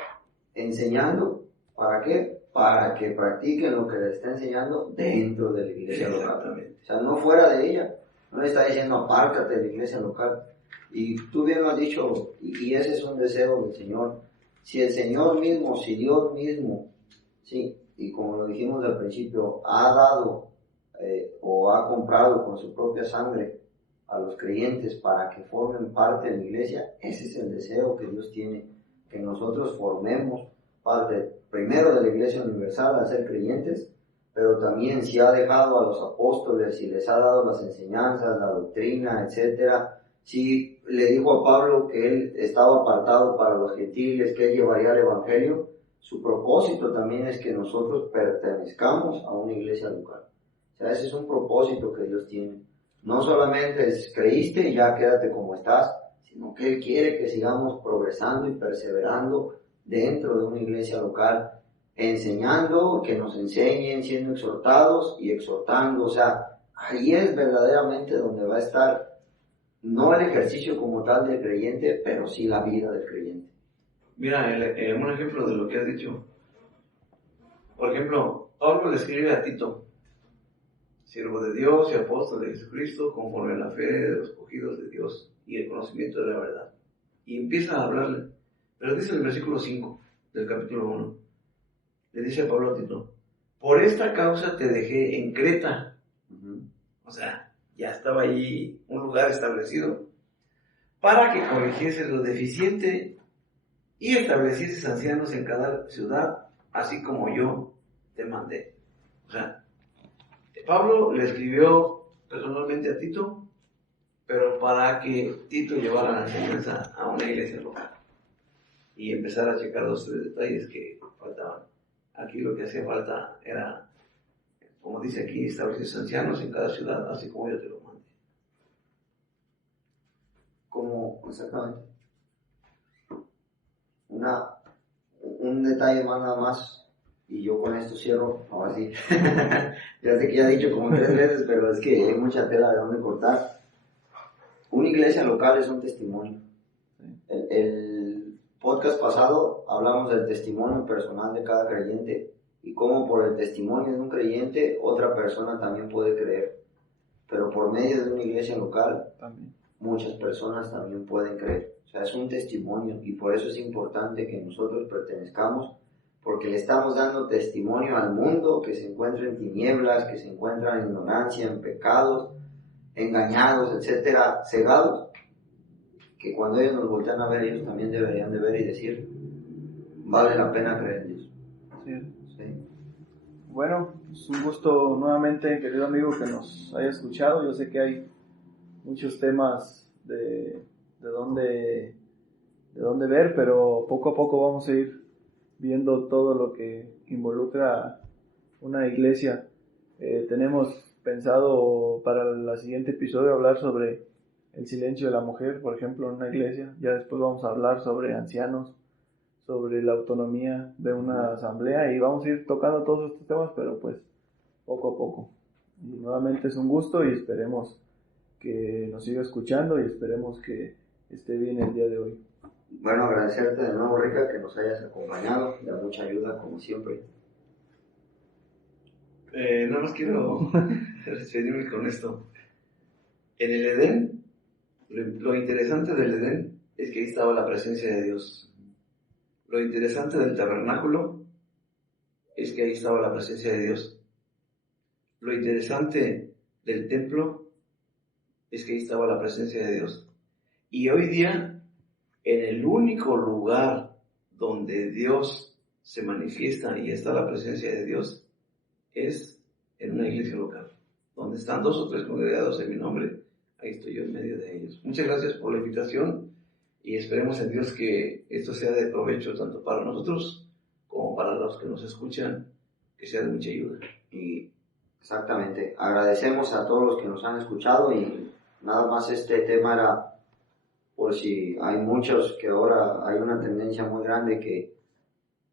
enseñando, ¿para qué? Para que practiquen lo que les está enseñando dentro de la iglesia local. O sea, no fuera de ella. No le está diciendo apártate de la iglesia local. Y tú bien lo has dicho, y ese es un deseo del Señor. Si el Señor mismo, si Dios mismo, sí, y como lo dijimos al principio, ha dado o ha comprado con su propia sangre a los creyentes para que formen parte de la iglesia, ese es el deseo que Dios tiene, que nosotros formemos parte primero de la iglesia universal al ser creyentes, pero también si ha dejado a los apóstoles, si les ha dado las enseñanzas, la doctrina, etcétera, si le dijo a Pablo que él estaba apartado para los gentiles, que él llevaría el evangelio, su propósito también es que nosotros pertenezcamos a una iglesia local. O sea, ese es un propósito que Dios tiene. No solamente es creíste y ya quédate como estás, sino que Él quiere que sigamos progresando y perseverando dentro de una iglesia local, enseñando, que nos enseñen, siendo exhortados y exhortando. O sea, ahí es verdaderamente donde va a estar, no el ejercicio como tal del creyente, pero sí la vida del creyente. Mira, un ejemplo de lo que has dicho. Por ejemplo, Pablo le escribe a Tito, siervo de Dios y apóstol de Jesucristo, conforme a la fe de los escogidos de Dios y el conocimiento de la verdad. Y empieza a hablarle. Pero dice en el versículo 5 del capítulo 1, le dice a Pablo a Tito, por esta causa te dejé en Creta. O sea, ya estaba ahí un lugar establecido, para que corrigieses lo deficiente y establecieses ancianos en cada ciudad, así como yo te mandé. O sea, Pablo le escribió personalmente a Tito, pero para que Tito llevara la enseñanza a una iglesia local y empezara a checar los detalles que faltaban. Aquí lo que hacía falta era, como dice aquí, establecer ancianos en cada ciudad, así como yo te lo mandé. Como, exactamente. Un detalle más nada más, y yo con esto cierro, ahora sí. Ya sé que ya he dicho como 3 veces, pero es que hay mucha tela de donde cortar. Una iglesia local es un testimonio. El podcast pasado hablamos del testimonio personal de cada creyente y cómo por el testimonio de un creyente otra persona también puede creer. Pero por medio de una iglesia local, muchas personas también pueden creer. O sea, es un testimonio y por eso es importante que nosotros pertenezcamos, porque le estamos dando testimonio al mundo que se encuentra en tinieblas, que se encuentra en ignorancia, en pecados, engañados, etcétera, cegados, que cuando ellos nos voltean a ver, ellos también deberían de ver y decir, vale la pena creer en Dios. Sí. Bueno, es un gusto nuevamente, querido amigo, que nos haya escuchado. Yo sé que hay muchos temas de dónde ver, pero poco a poco vamos a ir viendo todo lo que involucra una iglesia. Tenemos pensado para el siguiente episodio hablar sobre el silencio de la mujer, por ejemplo, en una iglesia. Ya después vamos a hablar sobre ancianos, sobre la autonomía de una asamblea, y vamos a ir tocando todos estos temas, pero pues poco a poco. Y nuevamente es un gusto y esperemos que nos siga escuchando y esperemos que esté bien el día de hoy. Bueno, agradecerte de nuevo, Rica, que nos hayas acompañado, de mucha ayuda como siempre. Nada más quiero despedirme con esto. En el Edén, lo interesante del Edén es que ahí estaba la presencia de Dios. Lo interesante del tabernáculo es que ahí estaba la presencia de Dios. Lo interesante del templo es que ahí estaba la presencia de Dios. Y hoy día, en el único lugar donde Dios se manifiesta y está la presencia de Dios, es en una iglesia local. Donde están 2 o 3 congregados en mi nombre, ahí estoy yo en medio de ellos. Muchas gracias por la invitación y esperemos en Dios que esto sea de provecho tanto para nosotros como para los que nos escuchan, que sea de mucha ayuda. Y exactamente, agradecemos a todos los que nos han escuchado y nada más este tema era por si hay muchos que ahora hay una tendencia muy grande que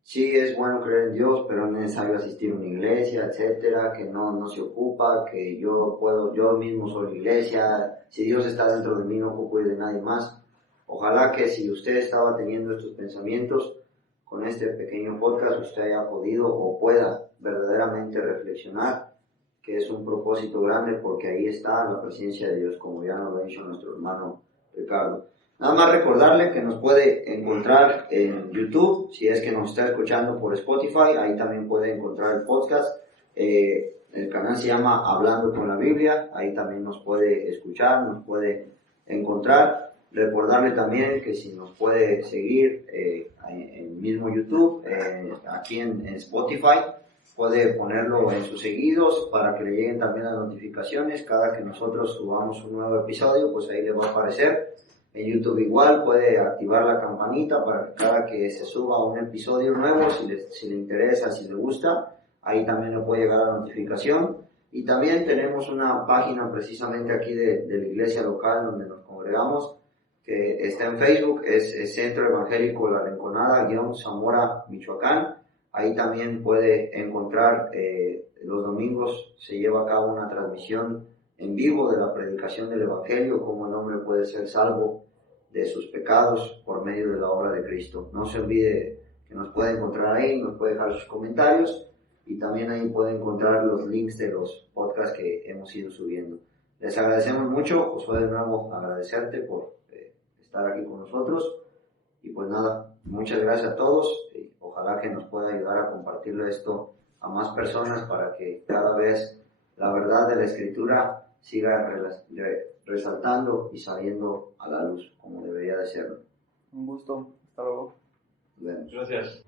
sí es bueno creer en Dios, pero no es necesario asistir a una iglesia, etcétera, que no se ocupa, que yo mismo soy la iglesia, si Dios está dentro de mí no ocupo ir de nadie más. Ojalá que si usted estaba teniendo estos pensamientos, con este pequeño podcast usted haya podido o pueda verdaderamente reflexionar, que es un propósito grande, porque ahí está la presencia de Dios, como ya nos lo ha dicho nuestro hermano Ricardo. Nada más recordarle que nos puede encontrar en YouTube, si es que nos está escuchando por Spotify, ahí también puede encontrar el podcast. El canal se llama Hablando con la Biblia, ahí también nos puede escuchar, nos puede encontrar. Recordarle también que si nos puede seguir en mismo YouTube, aquí en Spotify, puede ponerlo en sus seguidos para que le lleguen también las notificaciones. Cada que nosotros subamos un nuevo episodio, pues ahí le va a aparecer. En YouTube igual puede activar la campanita para que cada que se suba un episodio nuevo, si le interesa, si le gusta, ahí también le puede llegar la notificación. Y también tenemos una página precisamente aquí de la iglesia local donde nos congregamos, que está en Facebook, es Centro Evangélico La Rinconada, Zamora, Michoacán. Ahí también puede encontrar, los domingos se lleva a cabo una transmisión en vivo de la predicación del Evangelio, cómo el hombre puede ser salvo de sus pecados por medio de la obra de Cristo. No se olvide que nos puede encontrar ahí, nos puede dejar sus comentarios y también ahí puede encontrar los links de los podcasts que hemos ido subiendo. Les agradecemos mucho, Josué, de nuevo agradecerte por estar aquí con nosotros y pues nada, muchas gracias a todos y ojalá que nos pueda ayudar a compartirle esto a más personas para que cada vez la verdad de la Escritura siga resaltando y saliendo a la luz como debería de serlo. Un gusto, hasta luego. Nos vemos. Gracias.